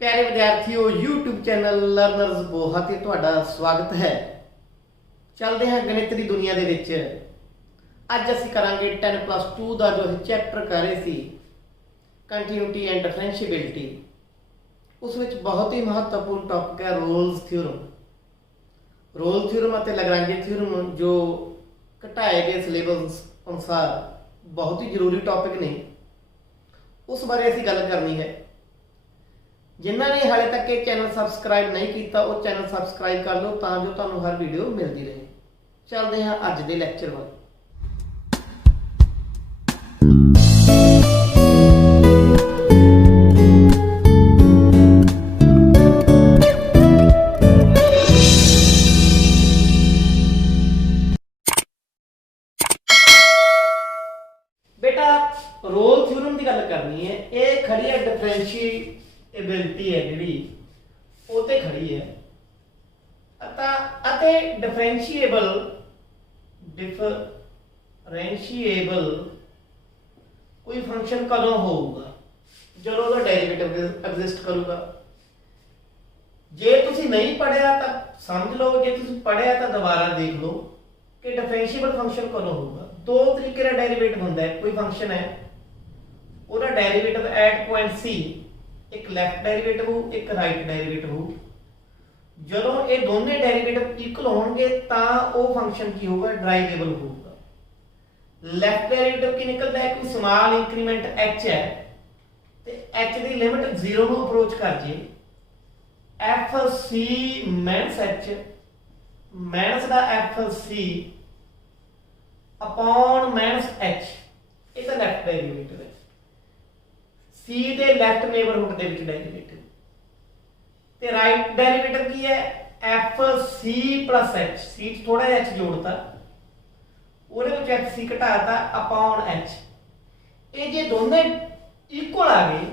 प्यारे विद्यार्थियों YouTube channel learners बहुत ही तुहाडा स्वागत है। चलते हैं गणित की दुनिया दे विच। अज असीं करांगे 10+2 का जो चैप्टर कर रहे सी कंटिन्यूटी एंड डिफरेंशिएबिलिटी। उस विच बहुत ही महत्वपूर्ण टॉपिक है रोल्स थ्योरम। रोल थ्योरम और लैग्रांज थ्योरम जो घटाए गए सिलेबस अनुसार बहुत ही जरूरी टॉपिक ने, उस बारे असीं गल करनी है। जिन्होंने हाले तक ये चैनल सबसक्राइब नहीं किया वो चैनल सबसक्राइब कर लो तां जो तुहानूं हर वीडियो मिलती रहे। चलते हैं अज के लैक्चर वाल। बेटा रोल थ्योरम की गल करनी है। ये खड़ी है डिफरेंशिएबिलिटी है जी उते खड़ी है। डिफरेंशिएबल कोई फंक्शन कदों होगा जो उसका डेरिवेटिव एग्जिस्ट करूगा। जे तुसी नहीं पढ़िया तो समझ लो, जे तुसी पढ़िया तो दोबारा देख लो कि डिफरेंशिएबल फंक्शन कदों होगा। दो तरीके का डेरिवेटिव होंगे। कोई फंक्शन है उसका डेरिवेटिव एट पॉइंट सी एक लैफ्ट डेरिवेटिव हो एक राइट डेरिवेटिव हो। जो ये दोनों डेरिवेटिव इक्वल होंगे तो वह फंक्शन की होगा ड्राइवेबल होगा। लैफ्ट डेरिवेटिव की निकलता है कोई स्मॉल इंक्रीमेंट एच है तो एच की लिमिट 0 को अप्रोच कर जे F C minus H minus का F C upon minus H ये तो लैफ्ट डेरिवेटिव है। सी के लैफ्ट नेबरहुड के डेरिवेटिव ते राइट डेरिवेटिव की है F C plus H. C थोड़ा एच जोड़ता एच सी घटाता अपॉन एच। ये जे दोनों इक्वल आ गए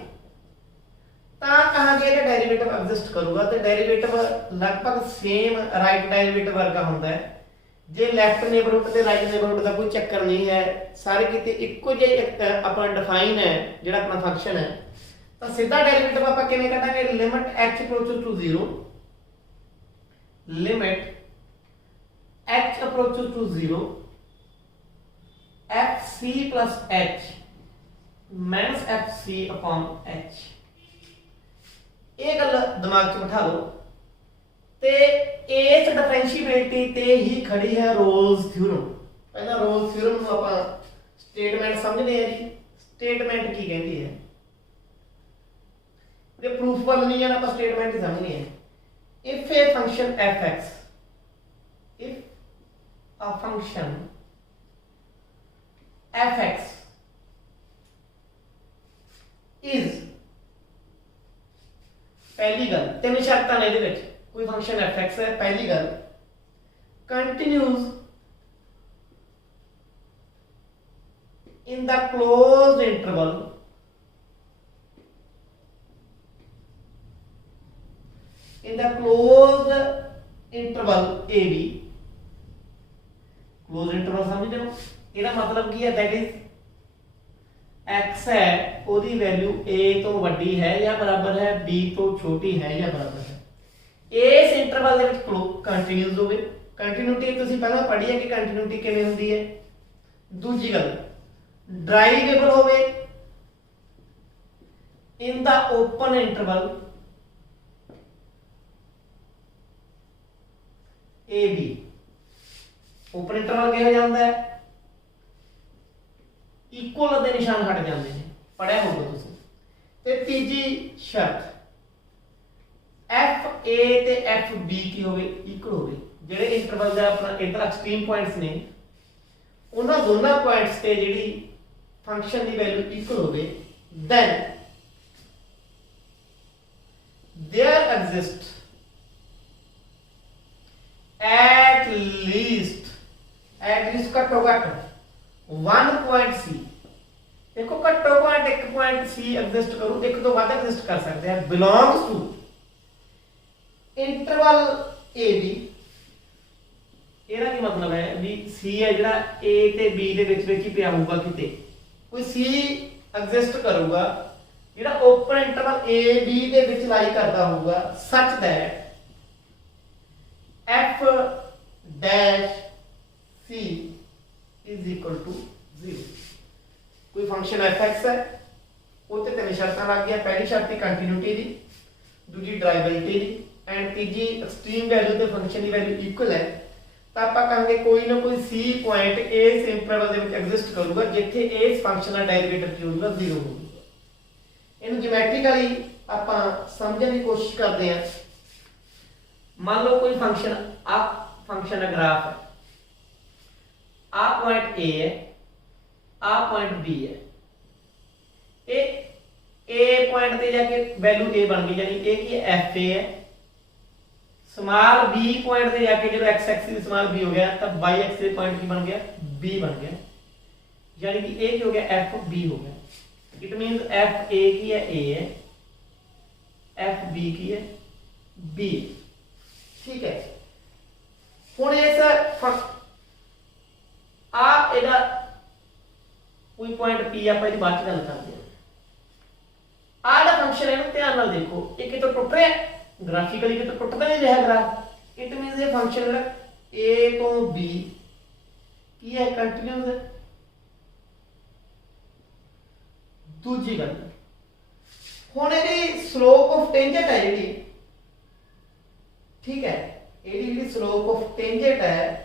तो कहांगे डेरिवेटिव एग्जिस्ट करूगा। तो डेरिवेटिव लगभग सेम राइट डेरिवेटिव वर्गा होंदा है। जे लैफ्ट नेबरहुड ते राइट नेबरहुड का कोई चक्कर नहीं है, सारे किते इक्को जे अपना डिफाइन है जिहड़ा अपना फंक्शन है। तो सीधा डेरिवेटिव आप किवें कटांगे limit h approaches to 0 limit h approaches to 0 fc plus h minus fc upon h। ये गल दिमाग च बिठा लो। ते इस डिफरेंशिएबिलिटी ते ही खड़ी है रोल्स थ्योरम। पहला रोल्स थ्योरम को आप स्टेटमेंट समझते हैं जी। स्टेटमेंट की कहती है ये प्रूफ वाल नहीं जाना, आप स्टेटमेंट ही समझनी है। If a function fx if a function fx is पहली गल तीन शर्तां ने इहदे विच कोई फंक्शन fx है। पहली गल continues in the closed interval in the closed interval ab। closed interval समझते हो? ਇਹਦਾ मतलब की है दैट इज x है ਉਹਦੀ वैल्यू a ਤੋਂ ਵੱਡੀ है या बराबर है b ਤੋਂ छोटी है या बराबर है। इस इंटरवल ਦੇ ਵਿੱਚ कंटिन्यूस ਹੋਵੇ। कंटिन्यूटी ਤੁਸੀਂ ਪਹਿਲਾਂ ਪੜ੍ਹੀ ਹੈ कि कंटिन्यूटी ਕਿਵੇਂ ਹੁੰਦੀ ਹੈ। ਦੂਜੀ ਗੱਲ ਡਰਾਈਵੇਬਲ ਹੋਵੇ in the open interval A B. Open interval क्या हो जाता है इक्वल के निशान हट जाते हैं, पढ़िया होगा तुसीं। ते तीजी शर्त एफ ए ते एफ बी की होवे इक्वल होवे। जिहड़े इंटरवल दा अपना इधर एक्सट्रीम पॉइंट्स ने उन्हां दोनों पॉइंट्स ते जिहड़ी फंक्शन की वैल्यू इक्वल होवे then there exist at least घट्टो घट 1 पॉइंट सी। देखो घट्टो घट 1 पॉइंट सी एग्जिस्ट करूं, एक तो वध एग्जिस्ट कर सकते हैं belongs to interval A B. ਇਹਦਾ ਕੀ मतलब है भी सी है ਜਿਹੜਾ a ਤੇ b ਦੇ ਵਿੱਚ ਹੀ ਪਿਆ ਹੋਊਗਾ किते कोई सी एग्जिस्ट करूगा ਜਿਹੜਾ ਓਪਨ ਇੰਟਰਵਲ a b ਦੇ ਵਿੱਚ ਲਾਈ ਕਰਦਾ ਹੋਊਗਾ ਸੱਚ that f dash c is equal to 0। ਕੋਈ ਫੰਕਸ਼ਨ fx ਹੈ, ਉਹ ਤੇ ਤਿੰਨ ਸ਼ਰਤਾਂ ਲੱਗ ਗਿਆ। ਪਹਿਲੀ ਸ਼ਰਤ ਹੈ ਕੰਟੀਨਿਊਟੀ ਦੀ, ਦੂਜੀ ਡਰਾਈਬਿਲਿਟੀ ਦੀ ਐਂਡ ਤੀਜੀ ਐਕਸਟ੍ਰੀਮ ਵੈਲਿਊ ਤੇ ਫੰਕਸ਼ਨ ਦੀ ਵੈਲਿਊ ਇਕੁਅਲ ਹੈ। ਤਾਂ ਆਪਾਂ ਕਹਾਂਗੇ ਕੋਈ ਨਾ ਕੋਈ c ਪੁਆਇੰਟ ਇਸ ਇੰਟਰਵਲ ਦੇ ਵਿੱਚ ਐਗਜ਼ਿਸਟ ਕਰੂਗਾ ਜਿੱਥੇ ਇਸ ਫੰਕਸ਼ਨ ਦਾ ਡੈਰੀਵੇਟਿਵ ਕੀ ਹੋਊਗਾ 0 ਹੋਊਗਾ। ਇਹਨੂੰ ਜਿਓਮੈਟ੍ਰਿਕਲੀ ਆਪਾਂ ਸਮਝਣ ਦੀ ਕੋਸ਼ਿਸ਼ ਕਰਦੇ ਹਾਂ। ਮੰਨ ਲਓ ਕੋਈ ਫੰਕਸ਼ਨ ਆ ਫੰਕਸ਼ਨ ਦਾ ਗ੍ਰਾਫ ਹੈ, ਆ ਪੁਆਇੰਟ a ਹੈ, ਆ ਪੁਆਇੰਟ b ਹੈ। ਇਹ a ਪੁਆਇੰਟ ਤੇ ਜਾ ਕੇ ਵੈਲਿਊ a ਬਣ ਗਈ, ਯਾਨੀ ਇਹ ਕੀ ਹੈ fa ਹੈ। ਸਮਾਲ b ਪੁਆਇੰਟ ਤੇ ਜਾ ਕੇ ਜਦੋਂ x ਐਕਸਿਸ ਸਮਾਲ b ਹੋ ਗਿਆ ਤਾਂ y ਐਕਸਿਸ ਪੁਆਇੰਟ ਕੀ ਬਣ ਗਿਆ b ਬਣ ਗਿਆ, ਯਾਨੀ ਕਿ ਇਹ ਕੀ ਹੋ ਗਿਆ fb ਹੋ ਗਿਆ। ਇਟ ਮੀਨਸ fa ਕੀ ਹੈ a ਹੈ, fb ਕੀ ਹੈ b। ਠੀਕ ਹੈ, ਹੁਣ ਇਸ ਆ ਇਹਦਾ ਕੋਈ ਪੁਆਇੰਟ p ਆਪਾਂ ਇਹਦੀ ਬਾਅਦ ਚ ਗੱਲ ਕਰਦੇ ਹਾਂ। ਆ ਜਿਹੜਾ ਫੰਕਸ਼ਨ ਹੈ ਇਹਨੂੰ ਧਿਆਨ ਨਾਲ ਦੇਖੋ, ਇਹ ਕਿਤੋਂ ਟੁੱਟ ਰਿਹਾ ਗ੍ਰਾਫਿਕਲੀ, ਕਿਤੋਂ ਟੁੱਟਦਾ ਨਹੀਂ ਰਿਹਾ ਗ੍ਰਾਫ। ਇਟ ਮੀਨਸ ਇਹ ਫੰਕਸ਼ਨ ਜਿਹੜਾ a ਤੋਂ b ਕੀ ਹੈ ਕੰਟੀਨਿਊਸ ਹੈ। ਦੂਜੀ ਗੱਲ ਹੁਣ ਇਹਦੀ ਸਲੋਪ ਆਫ ਟੈਂਜੈਂਟ ਹੈ ਜਿਹੜੀ, ਠੀਕ ਹੈ, ਇਹਦੀ ਜਿਹੜੀ ਸਲੋਪ ਆਫ ਟੈਂਜੈਂਟ ਹੈ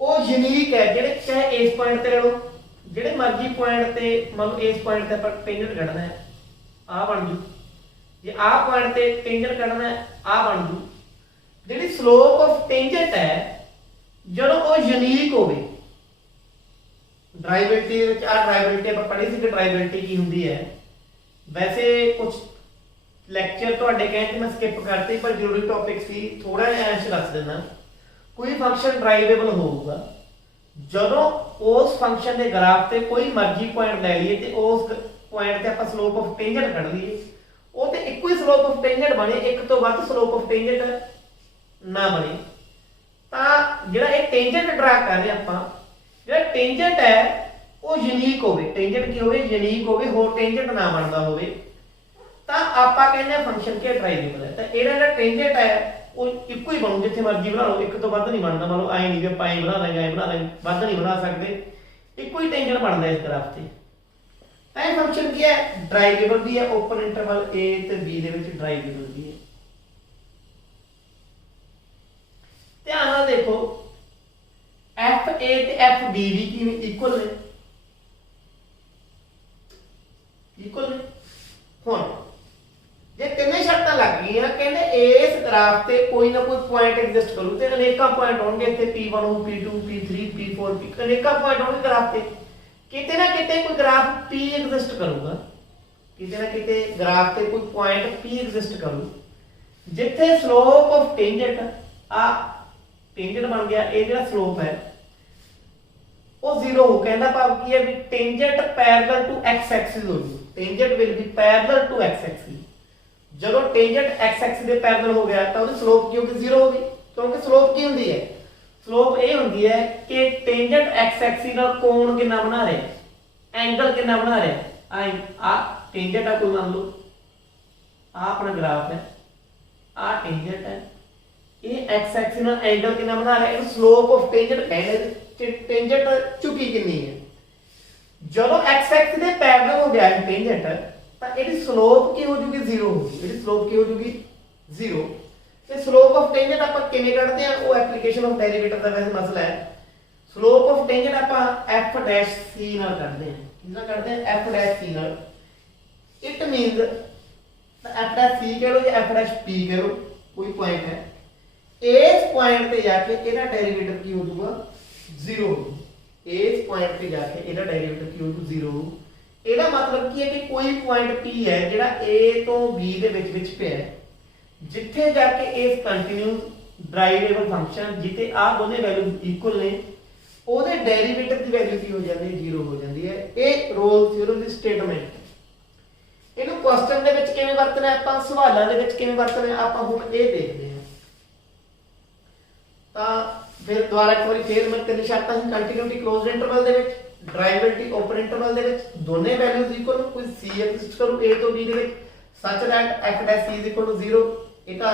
ਉਹ ਯੂਨੀਕ ਹੈ। ਜਿਹੜੇ ਚਾਹੇ ਇਸ ਪੁਆਇੰਟ ਤੇ ਲੈ ਲਓ, ਜਿਹੜੇ ਮਰਜ਼ੀ ਪੁਆਇੰਟ ਤੇ ਮੰਨ ਲਓ ਇਸ ਪੁਆਇੰਟ ਤੇ ਆਪਾਂ ਟੈਂਜੈਂਟ ਕੱਢਣਾ ਹੈ, ਆ ਬਣ ਜੂ। ਜੇ ਆ ਪੁਆਇੰਟ ਤੇ ਟੈਂਜੈਂਟ ਕੱਢਣਾ ਹੈ, ਆ ਬਣ ਜੂ। ਜਿਹੜੀ ਸਲੋਪ ਆਫ ਟੈਂਜੈਂਟ ਹੈ ਜਦੋਂ ਉਹ ਯੂਨੀਕ ਹੋਵੇ, ਡਰਾਈਬਿਲਿਟੀ ਵਿੱਚ ਆ ਡਰਾਈਬਿਲਿਟੀ ਆਪਾਂ ਪੜ੍ਹੀ ਸੀ ਕਿ ਡਰਾਈਬਿਲਿਟੀ ਕੀ ਹੁੰਦੀ ਹੈ। ਵੈਸੇ ਕੁਝ ਲੈਕਚਰ ਤੁਹਾਡੇ ਕਹਿਣ ਤੇ ਮੈਂ ਸਕਿਪ ਕਰਤੇ, ਪਰ ਜ਼ਰੂਰੀ ਟੌਪਿਕ ਸੀ, ਥੋੜਾ ਜਿਹਾ ਐਂਸ਼ ਦੱਸ ਦਿੰਦਾ। ਕੋਈ ਫੰਕਸ਼ਨ ਡਰਾਈਵੇਬਲ ਹੋਊਗਾ ਜਦੋਂ ਉਸ ਫੰਕਸ਼ਨ ਦੇ ਗ੍ਰਾਫ ਤੇ ਕੋਈ ਮਰਜ਼ੀ ਪੁਆਇੰਟ ਲੈ ਲਈਏ ਤੇ ਉਸ ਪੁਆਇੰਟ ਤੇ ਆਪਾਂ ਸਲੋਪ ਆਫ ਟੈਂਜੈਂਟ ਕੱਢ ਲਈਏ, ਉਹ ਤੇ ਇੱਕੋ ਹੀ ਸਲੋਪ ਆਫ ਟੈਂਜੈਂਟ ਬਣੇ, ਇੱਕ ਤੋਂ ਵੱਧ ਸਲੋਪ ਆਫ ਟੈਂਜੈਂਟ ਨਾ ਬਣੇ। ਤਾਂ ਜਿਹੜਾ ਇਹ ਟੈਂਜੈਂਟ ਡਰਾ ਕਰ ਰਹੇ ਆਪਾਂ, ਜਿਹੜਾ ਟੈਂਜੈਂਟ ਹੈ ਉਹ ਯੂਨੀਕ ਹੋਵੇ। ਟੈਂਜੈਂਟ ਕੀ ਹੋਵੇ ਯੂਨੀਕ ਹੋਵੇ, ਹੋਰ ਟੈਂਜੈਂਟ ਨਾ ਬਣਦਾ ਹੋਵੇ, ਤਾਂ ਆਪਾਂ ਕਹਿੰਦੇ ਆ ਫੰਕਸ਼ਨ ਕੀ ਡਰਾਈਵੇਬਲ ਹੈ। ਤਾਂ ਇਹਦਾ ਜਿਹੜਾ ਟੈਂਜੈਂਟ ਹੈ ਉਹ ਇੱਕੋ ਹੀ ਬਣੂ, ਜਿੱਥੇ ਮਰਜ਼ੀ ਬਣਾ ਲਓ, ਇੱਕ ਤੋਂ ਵੱਧ ਨਹੀਂ ਬਣਦਾ। ਮੰਨ ਲਓ ਐ ਨਹੀਂ ਵੀ ਆਪਾਂ ਐ ਬਣਾ ਲਾਂਗੇ ਐ ਬਣਾ ਲਾਂਗੇ, ਵੱਧ ਨਹੀਂ ਬਣਾ ਸਕਦੇ, ਇੱਕੋ ਹੀ ਟੈਂਜੈਂਟ ਬਣਦਾ ਇਸ ਗ੍ਰਾਫ ਤੇ। ਤਾਂ ਇਹ ਫੰਕਸ਼ਨ ਕੀ ਹੈ ਡਰਾਈਵੇਬਲ ਵੀ ਹੈ, ਓਪਨ ਇੰਟਰਵਲ a ਤੇ b ਦੇ ਵਿੱਚ ਡਰਾਈਵੇਬਲ ਵੀ ਹੈ। ਧਿਆਨ ਨਾਲ ਦੇਖੋ fa ਤੇ fb ਵੀ ਕਿਵੇਂ ਇਕੁਅਲ ਨੇ, ਇਕੁਅਲ ਨੇ। ਹੁਣ ਜੇ ਤਿੰਨੇ ਸ਼ਰਤਾਂ ਲੱਗ ਗਈਆਂ, ਕਹਿੰਦੇ ਇਸ ਗ੍ਰਾਫ ਤੇ ਕੋਈ ਨਾ ਕੋਈ ਪੁਆਇੰਟ ਐਗਜ਼ਿਸਟ ਕਰੂ ਤੇ ਅਨੇਕਾਂ ਪੁਆਇੰਟ ਹੋਣਗੇ। ਇੱਥੇ p1 p2 p3 p4 p ਅਨੇਕਾਂ ਪੁਆਇੰਟ ਹੋਣਗੇ ਗ੍ਰਾਫ ਤੇ। ਕਿਤੇ ਨਾ ਕਿਤੇ ਕੋਈ ਗ੍ਰਾਫ p ਐਗਜ਼ਿਸਟ ਕਰੂਗਾ, ਕਿਤੇ ਨਾ ਕਿਤੇ ਗ੍ਰਾਫ ਤੇ ਕੋਈ ਪੁਆਇੰਟ p ਐਗਜ਼ਿਸਟ ਕਰੂ ਜਿੱਥੇ ਸਲੋਪ ਆਫ ਟੈਂਜੈਂਟ ਆ ਟੈਂਜੈਂਟ ਬਣ ਗਿਆ, ਇਹ ਜਿਹੜਾ ਸਲੋਪ ਹੈ ਉਹ 0 ਹੋ। ਕਹਿੰਦਾ ਭਾਵ ਕੀ ਹੈ ਵੀ tangent parallel to x axis ਹੋ ਜੂ, tangent will be parallel to x axis. ਜਦੋਂ ਟੈਂਜੈਂਟ x ਐਕਸਿਸ ਦੇ ਪੈਰਲਲ ਹੋ ਗਿਆ ਤਾਂ ਉਹਦੀ ਸਲੋਪ ਕੀ ਹੋਗੀ 0 ਹੋਗੀ, ਕਿਉਂਕਿ ਸਲੋਪ ਕੀ ਹੁੰਦੀ ਹੈ, ਸਲੋਪ ਇਹ ਹੁੰਦੀ ਹੈ ਕਿ ਟੈਂਜੈਂਟ x ਐਕਸਿਸ ਨਾਲ ਕੋਣ ਕਿੰਨਾ ਬਣਾ ਰਿਹਾ, ਐਂਗਲ ਕਿੰਨਾ ਬਣਾ ਰਿਹਾ। ਆ ਟੈਂਜੈਂਟ ਆ ਕੋਈ ਮੰਨ ਲਓ, ਆ ਆਪਣਾ ਗ੍ਰਾਫ ਹੈ, ਆ ਟੈਂਜੈਂਟ ਹੈ, ਇਹ x ਐਕਸਿਸ ਨਾਲ ਐਂਗਲ ਕਿੰਨਾ ਬਣਾ ਰਿਹਾ, ਇਹਨੂੰ ਸਲੋਪ ਆਫ ਟੈਂਜੈਂਟ ਕਹਿੰਦੇ। ਟੈਂਜੈਂਟ ਝੁਕੀ ਕਿੰਨੀ ਹੈ, ਜਦੋਂ x ਐਕਸਿਸ ਦੇ ਪੈਰਲਲ ਹੋ ਗਿਆ ਟੈਂਜੈਂਟ ਤਾਂ ਇਹਦੀ ਸਲੋਪ ਕੀ ਹੋ ਜੂਗੀ 0 ਹੋਊਗੀ। ਇਹਦੀ ਸਲੋਪ ਕੀ ਹੋ ਜੂਗੀ 0। ਤੇ ਸਲੋਪ ਆਫ ਟੈਂਜੈਂਟ ਆਪਾਂ ਕਿਵੇਂ ਕੱਢਦੇ ਆ, ਉਹ ਐਪਲੀਕੇਸ਼ਨ ਆਫ ਡੈਰੀਵੇਟਿਵ ਦਾ ਵੈਸੇ ਮਸਲਾ ਹੈ। ਸਲੋਪ ਆਫ ਟੈਂਜੈਂਟ ਆਪਾਂ f ਡੈਸ਼ c ਨਾਲ ਕੱਢਦੇ ਆ। ਕਿਸ ਨਾਲ ਕੱਢਦੇ ਆ, f ਡੈਸ਼ c ਨਾਲ। It means f dash c ਕਹ ਲਓ ਜਾਂ f ਡੈਸ਼ p ਕਹ ਲਓ, ਕੋਈ ਪੁਆਇੰਟ ਹੈ, ਇਸ ਪੁਆਇੰਟ ਤੇ ਜਾ ਕੇ ਇਹਦਾ ਡੈਰੀਵੇਟਿਵ ਕੀ ਹੋ ਜਾਊਗਾ 0 ਹੋਊ। ਇਸ ਪੁਆਇੰਟ ਤੇ ਜਾ ਕੇ ਇਹਦਾ ਡੈਰੀਵੇਟਿਵ ਕੀ ਹੋ ਜੂ 0 ਹੋਊ। ਇਹਦਾ ਮਤਲਬ ਕੀ ਹੈ ਕਿ ਕੋਈ ਪੁਆਇੰਟ p ਹੈ ਜਿਹੜਾ a ਤੋਂ b ਦੇ ਵਿੱਚ ਪਿਆ ਹੈ, ਜਿੱਥੇ ਜਾ ਕੇ ਇਸ ਕੰਟੀਨਿਊਸ ਡਰਾਈਵੇਬਲ ਫੰਕਸ਼ਨ ਜਿੱਥੇ ਆ ਦੋਨੇ ਵੈਲਿਊ ਇਕੁਅਲ ਨੇ, ਉਹਦੇ ਡੈਰੀਵੇਟਿਵ ਦੀ ਵੈਲਿਊ ਕੀ ਹੋ ਜਾਂਦੀ ਹੈ 0 ਹੋ ਜਾਂਦੀ ਹੈ। ਇਹ ਰੋਲ ਥਿਊਰਮ ਦੀ ਸਟੇਟਮੈਂਟ। ਇਹਨੂੰ ਕੁਐਸਚਨ ਦੇ ਵਿੱਚ ਕਿਵੇਂ ਵਰਤਣਾ ਆਪਾਂ, ਸਵਾਲਾਂ ਦੇ ਵਿੱਚ ਕਿਵੇਂ ਵਰਤਣਾ ਆਪਾਂ ਹੁਣ ਇਹ ਦੇਖਦੇ ਹਾਂ। ਤਾਂ ਫਿਰ ਦੁਬਾਰਾ ਇੱਕ ਵਾਰੀ ਫੇਰ ਮੈਂ ਤਿੰਨ ਸ਼ਰਤਾਂ ਸੀ, ਕੰਟੀਨਿਊਟੀ, ਕਲੋਜ਼ਡ ਇੰਟਰਵਲ ਦੇ ਵਿੱਚ ਡਰਾਈਵਿਬਿਲਿਟੀ ਓਪਨ ਇੰਟਰਵਲ ਦੇ ਵਿੱਚ ਦੋਨੇ ਵੈਲਿਊਜ਼ ਇਕੁਅਲ ਕੋਈ c ਐਗਜ਼ਿਸਟ ਕਰੂ a ਤੋਂ b ਦੇ ਵਿੱਚ such that f dash c is equal to 0। ਇਹ ਤਾਂ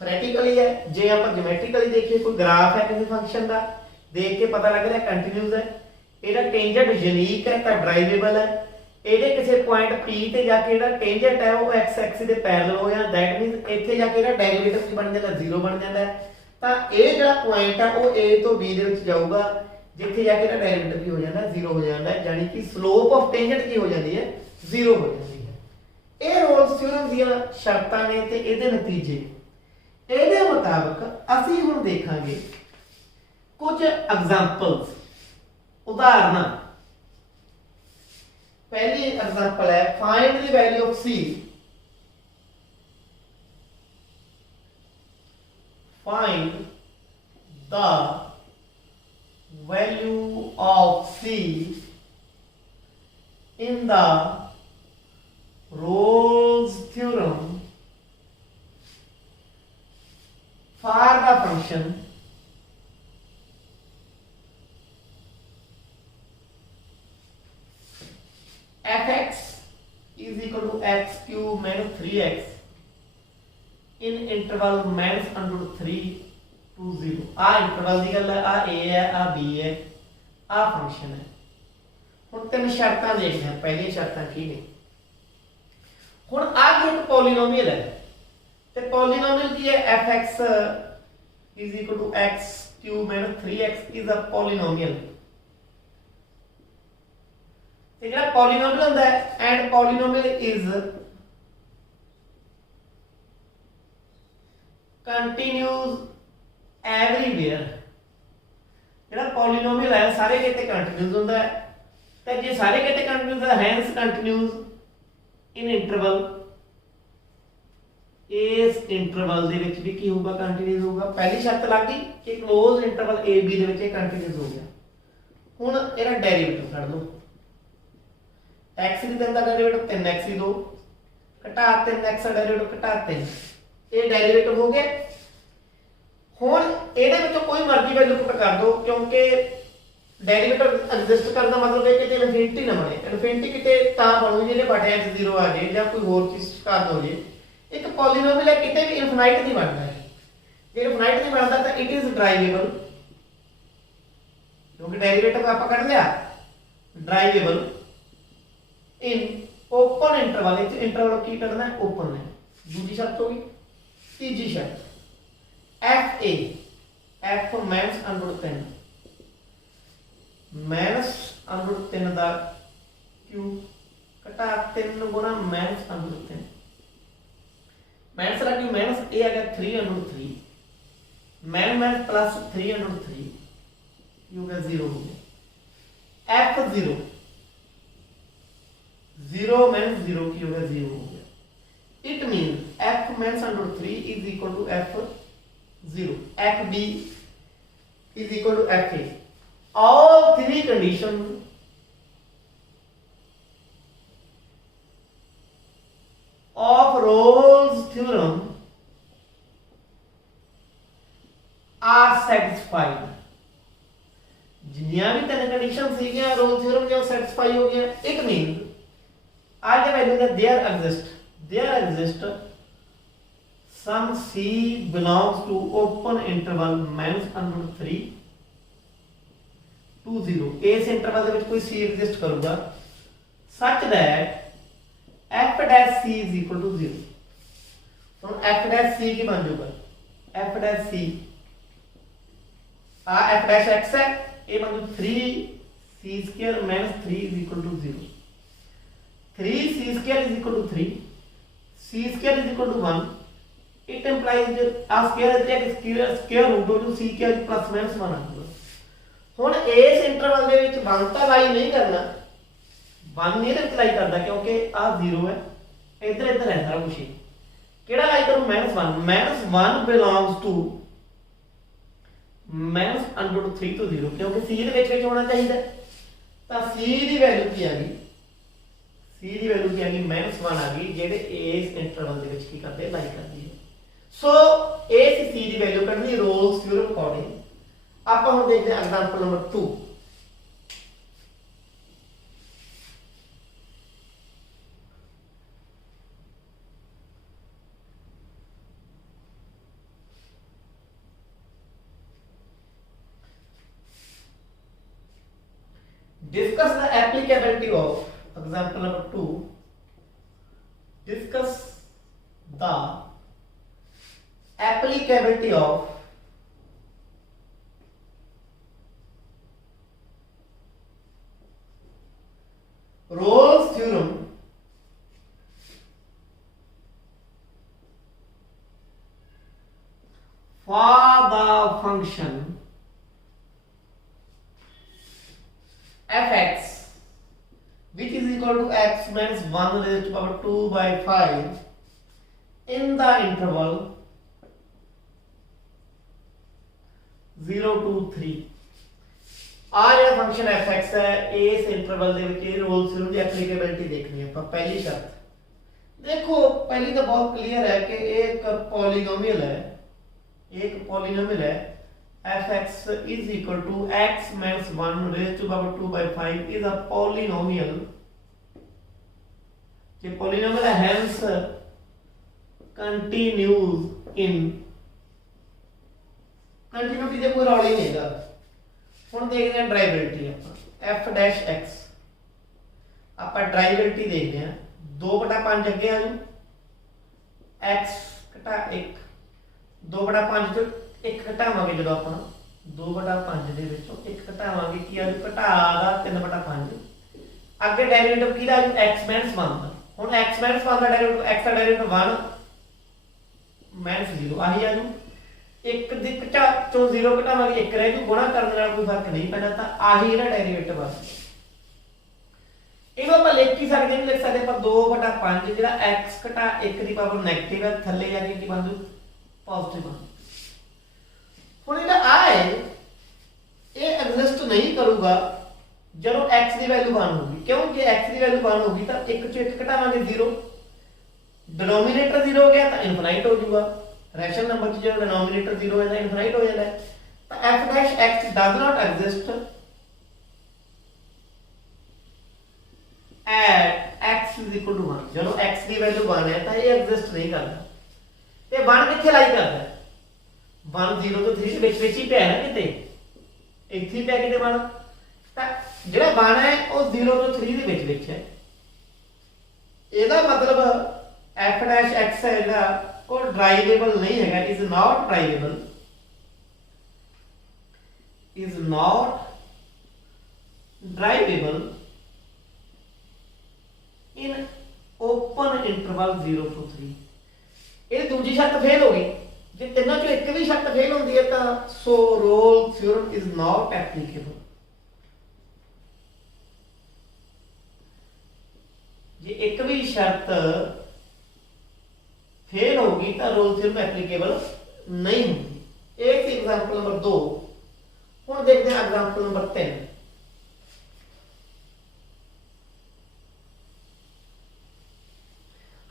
ਥਿਓਰੈਟਿਕਲੀ ਹੈ। ਜੇ ਆਪਾਂ ਜਿਓਮੈਟ੍ਰਿਕਲੀ ਦੇਖੀਏ ਕੋਈ ਗ੍ਰਾਫ ਹੈ ਕਿਸੇ ਫੰਕਸ਼ਨ ਦਾ ਦੇਖ ਕੇ ਪਤਾ ਲੱਗ ਰਿਹਾ ਕੰਟੀਨਿਊਸ ਹੈ, ਇਹਦਾ ਟੈਂਜੈਂਟ ਯੂਨੀਕ ਹੈ ਤਾਂ ਡਰਾਈਵੇਬਲ ਹੈ। ਇਹਦੇ ਕਿਸੇ ਪੁਆਇੰਟ P ਤੇ ਜਾ ਕੇ ਜਿਹੜਾ ਟੈਂਜੈਂਟ ਹੈ ਉਹ x ਐਕਸਿਸ ਦੇ ਪੈਰਲਲ ਹੋ ਜਾਂਦਾ, ਦੈਟ ਮੀਨਸ ਇੱਥੇ ਜਾ ਕੇ ਇਹਦਾ ਡੈਰੀਵੇਟਿਵ ਕੀ ਬਣ ਜਾਂਦਾ 0 ਬਣ ਜਾਂਦਾ। ਤਾਂ ਇਹ ਜਿਹੜਾ ਪੁਆਇੰਟ ਹੈ ਉਹ a ਤੋਂ b ਦੇ ਵਿੱਚ ਜਾਊਗਾ ਜਿੱਥੇ ਜਾ ਕੇ ਇਹਦਾ ਡੈਰੀਵੇਟਿਵ ਵੀ ਹੋ ਜਾਂਦਾ 0 ਹੋ ਜਾਂਦਾ, ਯਾਨੀ ਕਿ ਸਲੋਪ ਆਫ ਟੈਂਜੈਂਟ ਕੀ ਹੋ ਜਾਂਦੀ ਹੈ 0 ਹੋ ਜਾਂਦੀ ਹੈ। ਇਹ ਰੋਲਸ ਥਿਊਰਮ ਦੀਆਂ ਸ਼ਰਤਾਂ ਨੇ ਤੇ ਇਹਦੇ ਨਤੀਜੇ। ਇਹਦੇ ਮੁਤਾਬਕ ਅਸੀਂ ਹੁਣ ਦੇਖਾਂਗੇ ਕੁਝ ਐਗਜ਼ਾਮਪਲਸ, ਉਦਾਹਰਨਾਂ। पहली एग्जांपल है find the value of c, find the value of c in the Rolle's theorem for the function fx is equal to x cube minus 3x in interval minus under 3 to 0। Uh interval की गल है, आ a है, आ b है, आ function है। हुण तीन शर्तां देखते हैं। पहली शर्तां की ने, हुण आ एक पॉलीनोमियल है ते पॉलीनोमियल की है fx is equal to x cube minus 3x is a polynomial। ਜਿਹੜਾ ਪੋਲੀਨੋਮੀਅਲ ਹੁੰਦਾ ਹੈ and polynomial is continuous everywhere. ਜਿਹੜਾ ਪੋਲੀਨੋਮੀਅਲ ਹੈ ਸਾਰੇ ਕਿਤੇ ਕੰਟੀਨਿਊਸ ਹੁੰਦਾ ਹੈ ਤੇ ਜੇ ਸਾਰੇ ਕਿਤੇ ਕੰਟੀਨਿਊਸ ਹੈ ਹੈਂਸ ਕੰਟੀਨਿਊਸ ਇਨ ਇੰਟਰਵਲ। ਇਸ ਇੰਟਰਵਲ ਦੇ ਵਿੱਚ ਵੀ ਕੀ ਹੋਊਗਾ ਕੰਟੀਨਿਊਸ ਹੋਊਗਾ। ਪਹਿਲੀ ਸ਼ਰਤ ਲੱਗ ਗਈ ਕਿ ਕਲੋਜ਼ ਇੰਟਰਵਲ a b ਦੇ ਵਿੱਚ ਇਹ ਕੰਟੀਨਿਊਸ ਹੋ ਗਿਆ। ਹੁਣ ਇਹਦਾ ਡੈਰੀਵੇਟਿਵ ਕੱਢ ਲਓ। x ਦੀ 3 ਦਾ ਡੈਰੀਵੇਟਿਵ 3x ਦੀ 2 ਘਟਾ 3x ਦਾ ਡੈਰੀਵੇਟਿਵ ਘਟਾ 3, ਇਹ ਡੈਰੀਵੇਟਿਵ ਹੋ ਗਿਆ। ਹੁਣ ਇਹਦੇ ਵਿੱਚੋਂ ਕੋਈ ਮਰਜ਼ੀ ਵੈਲਿਊ ਪੁੱਟ ਕਰ ਦਿਓ ਕਿਉਂਕਿ ਡੈਰੀਵੇਟਿਵ ਐਗਜ਼ਿਸਟ ਕਰਦਾ ਮਤਲਬ ਇਹ ਕਿਤੇ ਇਨਫਿਨਿਟੀ ਨਾ ਬਣੇ। ਇਨਫਿਨਿਟੀ ਕਿਤੇ ਤਾਂ ਬਣੂ ਜਿਹਦੇ ਬਟਿਆ 0 ਆ ਜਾਏ ਜਾਂ ਕੋਈ ਹੋਰ ਚੀਜ਼ ਕਰ ਦੋ ਜੇ। ਇੱਕ ਪੋਲੀਨੋਮੀਅਲ ਹੈ ਕਿਤੇ ਵੀ ਇਨਫਿਨਾਈਟ ਨਹੀਂ ਬਣਦਾ ਹੈ। ਜੇ ਇਨਫਿਨਾਈਟ ਨਹੀਂ ਬਣਦਾ ਤਾਂ ਇਟ ਇਜ਼ ਡਰਾਈਵੇਬਲ ਕਿਉਂਕਿ ਡੈਰੀਵੇਟਿਵ ਆਪਾਂ ਕੱਢ ਲਿਆ। ਡਰਾਈਵੇਬਲ इन ओपन इंटरवल, इंटरवल की करना है ओपन है। दूसरी शर्त होगी। तीसरी शर्त F A, F minus under 3 minus under 3 का क्यूब घटा 3 गुना माइनस अंडर 3 माइनस का क्यूब माइनस ए आ गया 3 under 3 minus minus plus 3 under 3 cube का 0 हो गया। एफ 0 0 माइनस 0 की होगा 0 हो गया। It mean f minus under 3 is equal to f 0, f b is equal to f a। all three conditions of Rolle's theorem are satisfied। जिन्नियां भी तीन कंडीशन सी गया रोल थ्योरम जो सैटिस्फाई हो गया। इट मीन आज value that there exist some c belongs to open interval minus under 3 to 0। इस interval ਦੇ ਵਿੱਚ ਕੋਈ c एग्जिस्ट करूगा such that f dash c is equal to 0। ਹੁਣ f dash c ਕੀ ਬਣ ਜਾਊਗਾ f dash c ਆ f dash x ਹੈ ਇਹ ਬਣ ਜੂ 3c square minus 3 is equal to 0। 3c square is equal to 3, c square is equal to 1। It implies that a square is square root of c square plus minus 1 ਆਊਗਾ। ਹੁਣ ਇਸ interval ਦੇ ਵਿੱਚ 1 ਤਾਂ ਲਾਈ ਨਹੀਂ ਕਰਨਾ, 1 ਨਹੀਂ ਅਪਲਾਈ ਕਰਦਾ ਕਿਉਂਕਿ ਆ 0 ਹੈ ਇੱਧਰ ਇੱਧਰ ਹੈ ਸਾਰਾ ਕੁਝ। ਕਿਹੜਾ ਲਾਈ ਕਰੂ -1 -1 belongs to minus under 3 to 0 ਕਿਉਂਕਿ c ਦੇ ਵਿੱਚ ਹੋਣਾ ਚਾਹੀਦਾ। ਤਾਂ c ਦੀ ਵੈਲਿਊ ਕੀ ਆ ਗਈ c ਦੀ ਵੈਲਿਊ ਕੀ ਆ ਗਈ -1 ਆ ਗਈ ਜਿਹੜੇ ਇਸ ਇੰਟਰਵਲ ਦੇ ਵਿੱਚ ਕੀ ਕਰਦੇ ਲਾਈ ਕਰਦੀ ਹੈ। ਸੋ ਇਹ ਸੀ c ਦੀ ਵੈਲਿਊ ਕੱਢਣੀ ਰੋਲਸ ਥਿਊਰਮ ਅਕੋਰਡਿੰਗ। ਆਪਾਂ ਹੁਣ ਦੇਖਦੇ ਹਾਂ example number 2। discuss the applicability of example number 2. Discuss the applicability of Rolle's theorem for the function fx which is equal to x minus 1 raised to power 2 by 5 in the interval 0 to 3। ਆ ਜਿਹੜਾ function fx ਹੈ ਇਸ interval ਦੇ ਵਿੱਚ ਇਹ role theorem ਦੀ ਐਪਲੀਕੇਬਿਲਿਟੀ ਦੇਖਣੀ ਹੈ ਆਪਾਂ। ਪਹਿਲੀ ਸ਼ਰਤ ਦੇਖੋ, ਪਹਿਲੀ ਤਾਂ ਬਹੁਤ ਕਲੀਅਰ ਹੈ ਕਿ ਇਹ ਇੱਕ ਪੋਲੀਨੋਮੀਅਲ ਹੈ, एक पॉलिनोमियल है fx is equal to x minus 1 raised to power 2 by 5 is a polynomial। ये polynomial है hence continues in continuity ਦੇ ਕੋਈ ਰੌਲਾ ਹੀ ਨਹੀਂ ਹੈਗਾ। ਹੁਣ ਦੇਖਦੇ ਹਾਂ ਡਰਾਈਵਿਲਿਟੀ ਆਪਾਂ f dash x ਆਪਾਂ ਡਰਾਈਵਿਲਿਟੀ ਦੇਖਦੇ ਹਾਂ 2/5 ਅੱਗੇ ਆ ਜੂ x ਘਟਾ 1 2/5 ਚੋਂ 1 ਘਟਾਵਾਂਗੇ ਜਦੋਂ ਆਪਾਂ 2/5 ਦੇ ਵਿੱਚੋਂ 1 ਘਟਾਵਾਂਗੇ ਕੀ ਆ ਜੂ ਘਟਾ ਦਾ 3/5 ਅੱਗੇ ਡੈਰੀਵੇਟਿਵ ਕਿਹਦਾ ਆ ਜੂ x - 1 ਦਾ। ਹੁਣ x - 1 ਦਾ ਡੈਰੀਵੇਟਿਵ x ਦਾ ਡੈਰੀਵੇਟਿਵ 1 - 0 ਆਹੀ ਆ ਜੂ 1 ਦੇ ਚੋਂ 0 ਘਟਾਵਾਂਗੇ 1 ਰਹਿ ਜੂ, ਗੁਣਾ ਕਰਨ ਨਾਲ ਕੋਈ ਫਰਕ ਨਹੀਂ ਪੈਣਾ, ਤਾਂ ਆਹੀ ਇਹਦਾ ਡੈਰੀਵੇਟਿਵ ਆ। ਇਹਨੂੰ ਆਪਾਂ ਲਿਖ ਕੀ ਸਕਦੇ ਹਾਂ, ਲਿਖ ਸਕਦੇ ਆਪਾਂ 2/5 ਜਿਹੜਾ x ਘਟਾ 1 ਦੀ ਪਾਵਰ ਨੈਗੇਟਿਵ ਹੈ, ਥੱਲੇ ਜਾ ਕੇ ਕੀ ਬਣ ਜੂ पॉजिटिव। ਹੁਣ ਇਹਦਾ ਆ ਹੈ ਇਹ ਐਗਜ਼ਿਸਟ ਨਹੀਂ ਕਰੂਗਾ ਜਦੋਂ x ਦੀ ਵੈਲਿਊ 1 ਹੋਊਗੀ, ਕਿਉਂ ਜੇ x ਦੀ ਵੈਲਿਊ 1 ਹੋਗੀ ਤਾਂ 1 ਚੋਂ 1 ਘਟਾਵਾਂਗੇ 0, ਡਿਨੋਮੀਨੇਟਰ 0 ਹੋ ਗਿਆ ਤਾਂ ਇਨਫਾਈਨਾਈਟ ਹੋ ਜਾਊਗਾ। ਰੈਸ਼ਨਲ ਨੰਬਰ ਚ ਜਦੋਂ ਡਿਨੋਮੀਨੇਟਰ 0 ਹੋ ਜਾਂਦਾ ਇਨਫਾਈਨਾਈਟ ਹੋ ਜਾਂਦਾ ਤਾਂ f dash x does not exist at x is equal to 1। ਜਦੋਂ x ਦੀ ਵੈਲਿਊ 1 ਹੈ ਤਾਂ ਇਹ ਐਗਜ਼ਿਸਟ ਨਹੀਂ ਕਰਦਾ। ਤੇ 1 ਕਿੱਥੇ ਲਾਈ ਕਰਦਾ 1 0 ਤੋਂ 3 ਦੇ ਵਿੱਚ ਹੀ ਪਿਆ ਨਾ, ਕਿਤੇ ਇੱਥੇ ਪਿਆ ਕਿਤੇ 1, ਤਾਂ ਜਿਹੜਾ 1 ਹੈ ਉਹ 0 ਤੋਂ 3 ਦੇ ਵਿੱਚ ਹੈ। ਇਹਦਾ ਮਤਲਬ f dash x ਹੈ ਜਿਹੜਾ ਉਹ ਡਰਾਈਵੇਬਲ ਨਹੀਂ ਹੈਗਾ, is not drivable, is not drivable in open interval 0 to 3। ਇਹ ਦੂਜੀ ਸ਼ਰਤ ਫੇਲ ਹੋ ਗਈ। ਜੇ ਤਿੰਨਾਂ ਚੋਂ ਇੱਕ ਵੀ ਸ਼ਰਤ ਫੇਲ ਹੁੰਦੀ ਹੈ ਤਾਂ so Rolle theorem is not applicable. ਜੇ ਇੱਕ ਵੀ ਸ਼ਰਤ ਫੇਲ ਹੋਗੀ ਤਾਂ ਰੋਲ ਥਿਊਰਮ ਐਪਲੀਕੇਬਲ ਨਹੀਂ ਹੁੰਦੀ। ਇਹ ਸੀ ਐਗਜ਼ਾਮਪਲ ਨੰਬਰ 2। ਹੁਣ ਦੇਖਦੇ ਹਾਂ ਐਗਜ਼ਾਮਪਲ ਨੰਬਰ 3।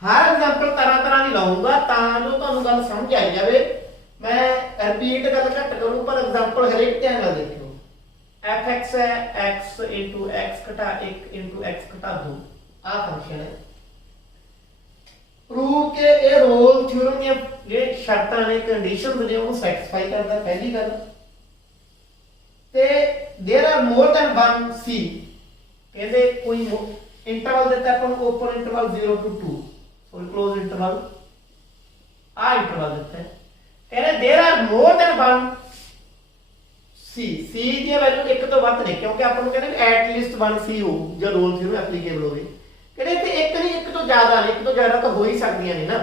हर एग्जांपल तरह की लाऊंगा जो तुहानू गल समझ आई जाए। मैं रिपीट गल घट करूँ पर एग्जांपल हरेक ध्यान नाल देखियो। एफ एक्स है एक्स इंटू एक्स घटा 1 इंटू एक्स घटा 2 आ फंक्शन है। प्रूव के ये रोल थ्योरम दी जे शर्तां ने कंडीशनस ने उहनू सैटिस्फाई करदा। पहली गल ते देयर आर मोर दैन 1 सी कहंदे कोई इंटरवल दिता अपन ओपन इंटरवल 0 to 2 और क्लोज इंटरवल आ इंटरवल देता है। कह रहे there are more than 1 C C the value एक तो ਵੱਧ ਨੇ क्योंकि अपन कहते हैं एट लीस्ट 1 सी हो जो रोल थ्योरम एप्लीकेबल होवे। कहते थे एक नहीं एक तो ज्यादा ने, एक तो ज्यादा तो हो ही सकदियां ने ना,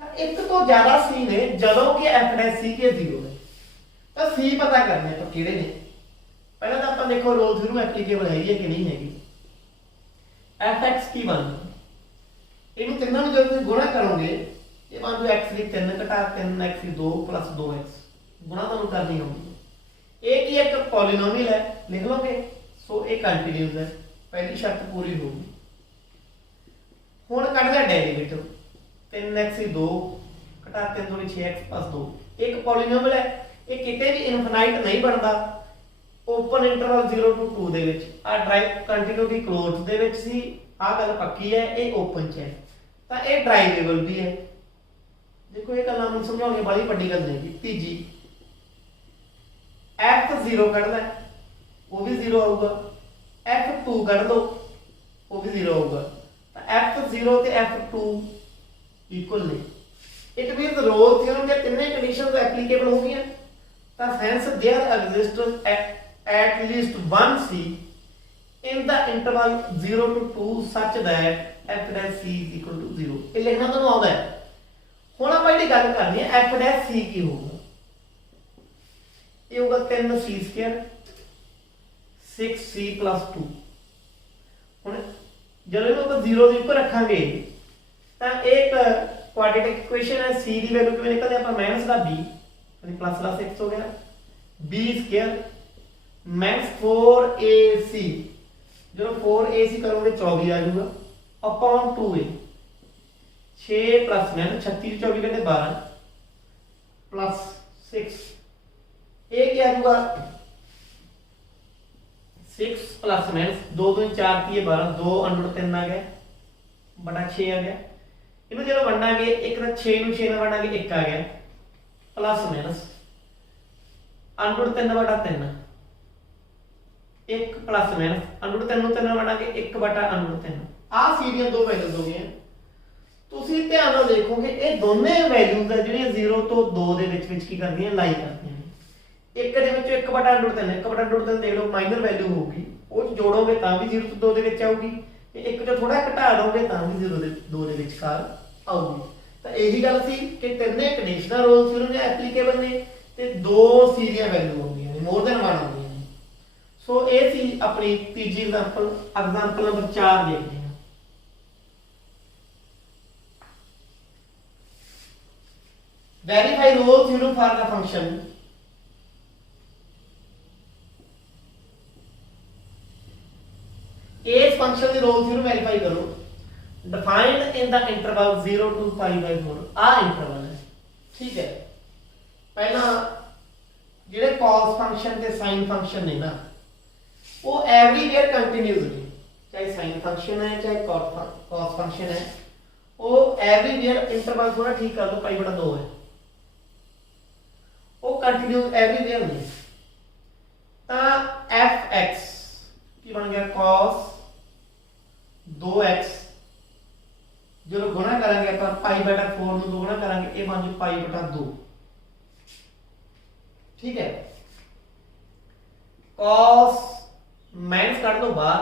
ਤਾਂ एक तो ज्यादा सी ने ਜਦੋਂ कि f डैश सी के 0 है ਤਾਂ c पता करने तो ਕਿਹੜੇ ਨੇ। ਪਹਿਲਾਂ ਤਾਂ ਆਪਾਂ ਦੇਖੋ ਰੋਲ ਥਿਊਰਮ ਐਪਲੀਕੇਬਲ ਹੈਗੀ ਹੈ ਕਿ ਨਹੀਂ ਹੈਗੀ। fx ਕੀ ਬਣਦਾ, ਇਹਨੂੰ ਤਿੰਨਾਂ ਨੂੰ ਜਦੋਂ ਤੁਸੀਂ ਗੁਣਾ ਕਰੋਗੇ ਇਹ ਬਣ ਜੂ x ਦੀ 3 ਘਟਾ 3x ਦੀ 2 plus 2x ਗੁਣਾ ਤੁਹਾਨੂੰ ਕਰਨੀ ਹੋਊਗੀ। ਇਹ ਕੀ ਇੱਕ ਪੋਲੀਨੋਮੀਅਲ ਹੈ, ਲਿਖ ਲਓਗੇ। ਸੋ ਇਹ ਕੰਟੀਨਿਊਸ ਹੈ, ਪਹਿਲੀ ਸ਼ਰਤ ਪੂਰੀ ਹੋਊਗੀ। ਹੁਣ ਕੱਢ ਲਿਆ ਡੈਰੀਵੇਟਿਵ 3x ਦੀ 2 ਘਟਾ 3 2 6x plus 2 ਇੱਕ ਪੋਲੀਨੋਮੀਅਲ ਹੈ। ਇਹ ਕਿਤੇ ਵੀ ਇਨਫਾਈਨਾਈਟ ਨਹੀਂ ਬਣਦਾ। ओपन इंटरवल 0 to 2 ਦੇ ਵਿੱਚ ਆ ਡਰਾਈਵ ਕੰਟੀਨਿਊਟੀ ਕਲੋਜ਼ ਦੇ ਵਿੱਚ ਸੀ, ਆ ਗੱਲ ਪੱਕੀ ਹੈ। ਇਹ ਓਪਨ ਚ ਹੈ ਤਾਂ ਇਹ ਡਰਾਈਵੇਬਲ ਵੀ ਹੈ। ਦੇਖੋ ਇਹ ਗੱਲਾਂ ਨੂੰ ਸਮਝਾਉਣੀ ਬੜੀ ਵੱਡੀ ਗੱਲ ਨਹੀਂ। ਤੀਜੀ f 0 ਕੱਢ ਲੈ ਉਹ ਵੀ 0 ਆਊਗਾ, F2 ਕੱਢ ਦੋ, ਉਹ ਵੀ 0 ਹੋਊਗਾ। ਤਾਂ F0 ਤੇ F2 ਇਕੁਅਲ ਨੇ। ਇਟ ਮੀਨਸ ਰੋਲ ਥਿਓਰਮ ਦੀਆਂ ਤਿੰਨੇ ਕੰਡੀਸ਼ਨਸ ਐਪਲੀਕੇਬਲ ਹੋ ਗਈਆਂ। ਤਾਂ hence there exists at least one C in the interval 0 to 2 such that f dash c is equal to 0। ਇਹ ਲਿਖਣਾ ਤੁਹਾਨੂੰ ਆਉਂਦਾ ਹੈ। ਹੁਣ ਆਪਾਂ ਜਿਹੜੀ ਗੱਲ ਕਰਨੀ ਹੈ f dash c ਕੀ ਹੋਊਗਾ? ਇਹ ਹੋਊਗਾ 3c ਸਕੁਅਰ 6c plus 2। ਹੁਣ ਜਦੋਂ ਇਹਨੂੰ ਆਪਾਂ 0 ਦੇ ਉੱਪਰ ਰੱਖਾਂਗੇ ਤਾਂ ਇੱਕ ਕੁਆਡ੍ਰੇਟਿਕ ਇਕੁਏਸ਼ਨ ਹੈ। c ਦੀ ਵੈਲਿਊ ਕਿਵੇਂ ਨਿਕਲਦੀ? ਆਪਾਂ ਮਾਈਨਸ ਦਾ b ਯਾਨੀ ਪਲੱਸ ਦਾ 6 ਹੋ ਗਿਆ b ਸਕੁਅਰ माइनस 4ac, जो 4ac करोगे 24 आ जाऊगा अपॉन 2a 6 प्लस माइनस 36 24 घंटे 12 प्लस 6 a क्या आ जाऊगा 6 प्लस माइनस 2 2 4 3 12 2 अंडर 3 आ गया बटा 6 आ गया। इन्हों जो वंडांगे एक ना 6 नु 6 ना वंडांगे 1 आ गया प्लस माइनस अंडर 3 बटा 3 एक प्लस माइनस अंडर 3 ਨੂੰ 3 ਨਾਲ ਵੰਡਾਂਗੇ 1 ਬਟਾ ਅੰਡਰ 3। ਆਹ ਸੀ ਦੀਆਂ ਦੋ ਵੈਲਿਊਜ਼ ਹੋ ਗਈਆਂ। ਤੁਸੀਂ ਧਿਆਨ ਨਾਲ ਦੇਖੋਗੇ ਇਹ ਦੋਨੇ ਵੈਲਿਊਜ਼ ਆ ਜਿਹੜੀਆਂ 0 ਤੋਂ 2 ਦੇ ਵਿੱਚ ਕੀ ਕਰਦੀਆਂ ਲਾਈ ਕਰਦੀਆਂ ਨੇ। ਇੱਕ ਦੇ ਵਿੱਚ 1 ਬਟਾ ਅੰਡਰ 3 1 ਬਟਾ ਅੰਡਰ 3 ਦੇਖ ਲਓ ਮਾਈਨਰ ਵੈਲਿਊ ਹੋਊਗੀ, ਉਹ ਜੋੜੋਗੇ ਤਾਂ ਵੀ 0 ਤੋਂ 2 ਦੇ ਵਿੱਚ ਆਊਗੀ, ਤੇ ਇੱਕ ਚੋਂ ਥੋੜਾ ਘਟਾ ਦੋਗੇ ਤਾਂ ਵੀ 0 ਦੇ 2 ਦੇ ਵਿਚਕਾਰ ਆਊਗੀ। ਤਾਂ ਇਹੀ ਗੱਲ ਸੀ ਕਿ ਤਿੰਨੇ ਕੰਡੀਸ਼ਨਲ ਰੋਲ ਥਿਓਰਮ ਦੇ ਐਪਲੀਕੇਬਲ ਨੇ ਤੇ ਦੋ ਸੀ ਦੀਆਂ ਵੈਲਿਊ ਹੁੰਦੀਆਂ ਨੇ, ਮੋਰ ਦੈਨ 1 ਹੁੰਦੀਆਂ ਨੇ। सो ये थी अपनी तीजी एग्जांपल नंबर 4 देखते हैं। Verify Rolle theorem for the function इस फंक्शन की रोल थ्योरम वेरीफाई करो। Defined in the interval 0 to π/4 आ इंटरवल है, ठीक है। पहला जेडे cos फंक्शन ते sin फंक्शन ने ना वो एवरीवेयर कंटिन्यूअस ने, चाहे साइन फंक्शन है चाहे कॉस फंक्शन है, वो एवरीवेयर इंटरवल थोड़ा ठीक कर दो π/2 है, वो कंटिन्यूअस एवरीवेयर ने। ता fx की बन गया cos 2x जो गुणा करेंगे अपन π/4 ਨੂੰ गुणा करेंगे ये बन जू π/2, ठीक है। cos माइनस काट दो बाहर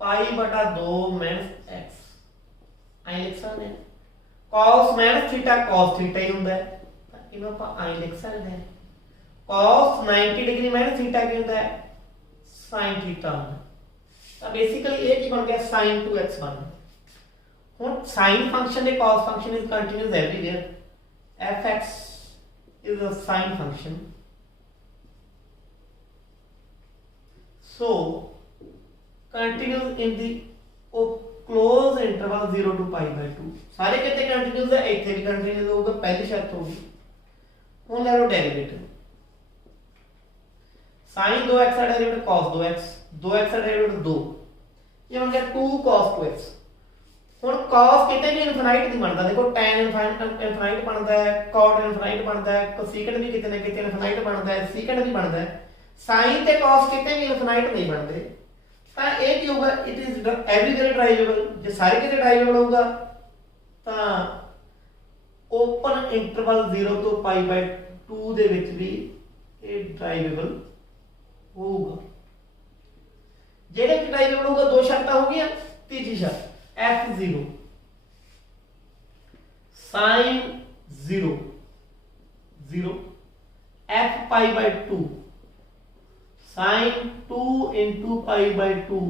π/2 माइनस x आई लिख सकते हैं। cos माइनस थीटा cos थीटा ही होता है, इन्हों आप आई लिख सकते हैं। cos 90 डिग्री माइनस थीटा क्या होता है sin थीटा होता है। तो बेसिकली ये की बन गया sin 2x बन। हुन sin function they cos function is continuous everywhere. fx is a sin function, so continuous in the close interval 0 to π/2 सारे कितने कंटीन्यूअस है, इथे भी कंटीन्यूअस होगा, पहली शर्त होगी। हुन ले लो डेरिवेटिव sin 2x का डेरिवेटिव cos 2x 2x का डेरिवेटिव 2, ये बन गया 2 cos 2x। हुन cos किते भी इनफाइनाइट नहीं बनता, देखो tan इनफाइनाइट बनता है, cot इनफाइनाइट बनता है, cosecant भी कितने कितने इनफाइनाइट बनता है, secant भी बनता है। साइन ते cos किते भी इनफाइनाइट नहीं बनते, ता ये की होगा इट इज एवरीवेयर ड्राइवेबल। जे सारे किते ड्राइवेबल होगा ता ओपन इंटरवल 0 तो π/2 दे विच भी ये ड्राइवेबल होगा। जेड़े कि ड्राइवेबल होगा दो शर्तां हो गई। तीसरी शर्त f0 sin 0 0 f π/2 sin 2 into π/2,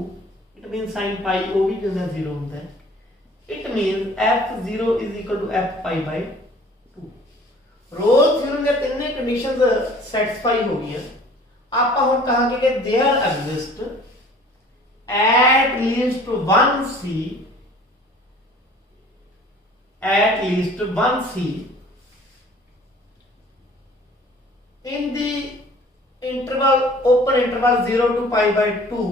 it means sin pi वो भी जो 0 होता है। it means f0 is equal to f π/2। Rolle theorem के तीनों कंडीशंस सैटिस्फाई हो गई हैं। आप हम कहांगे कि there exist at least one c in the interval open interval 0 to π/2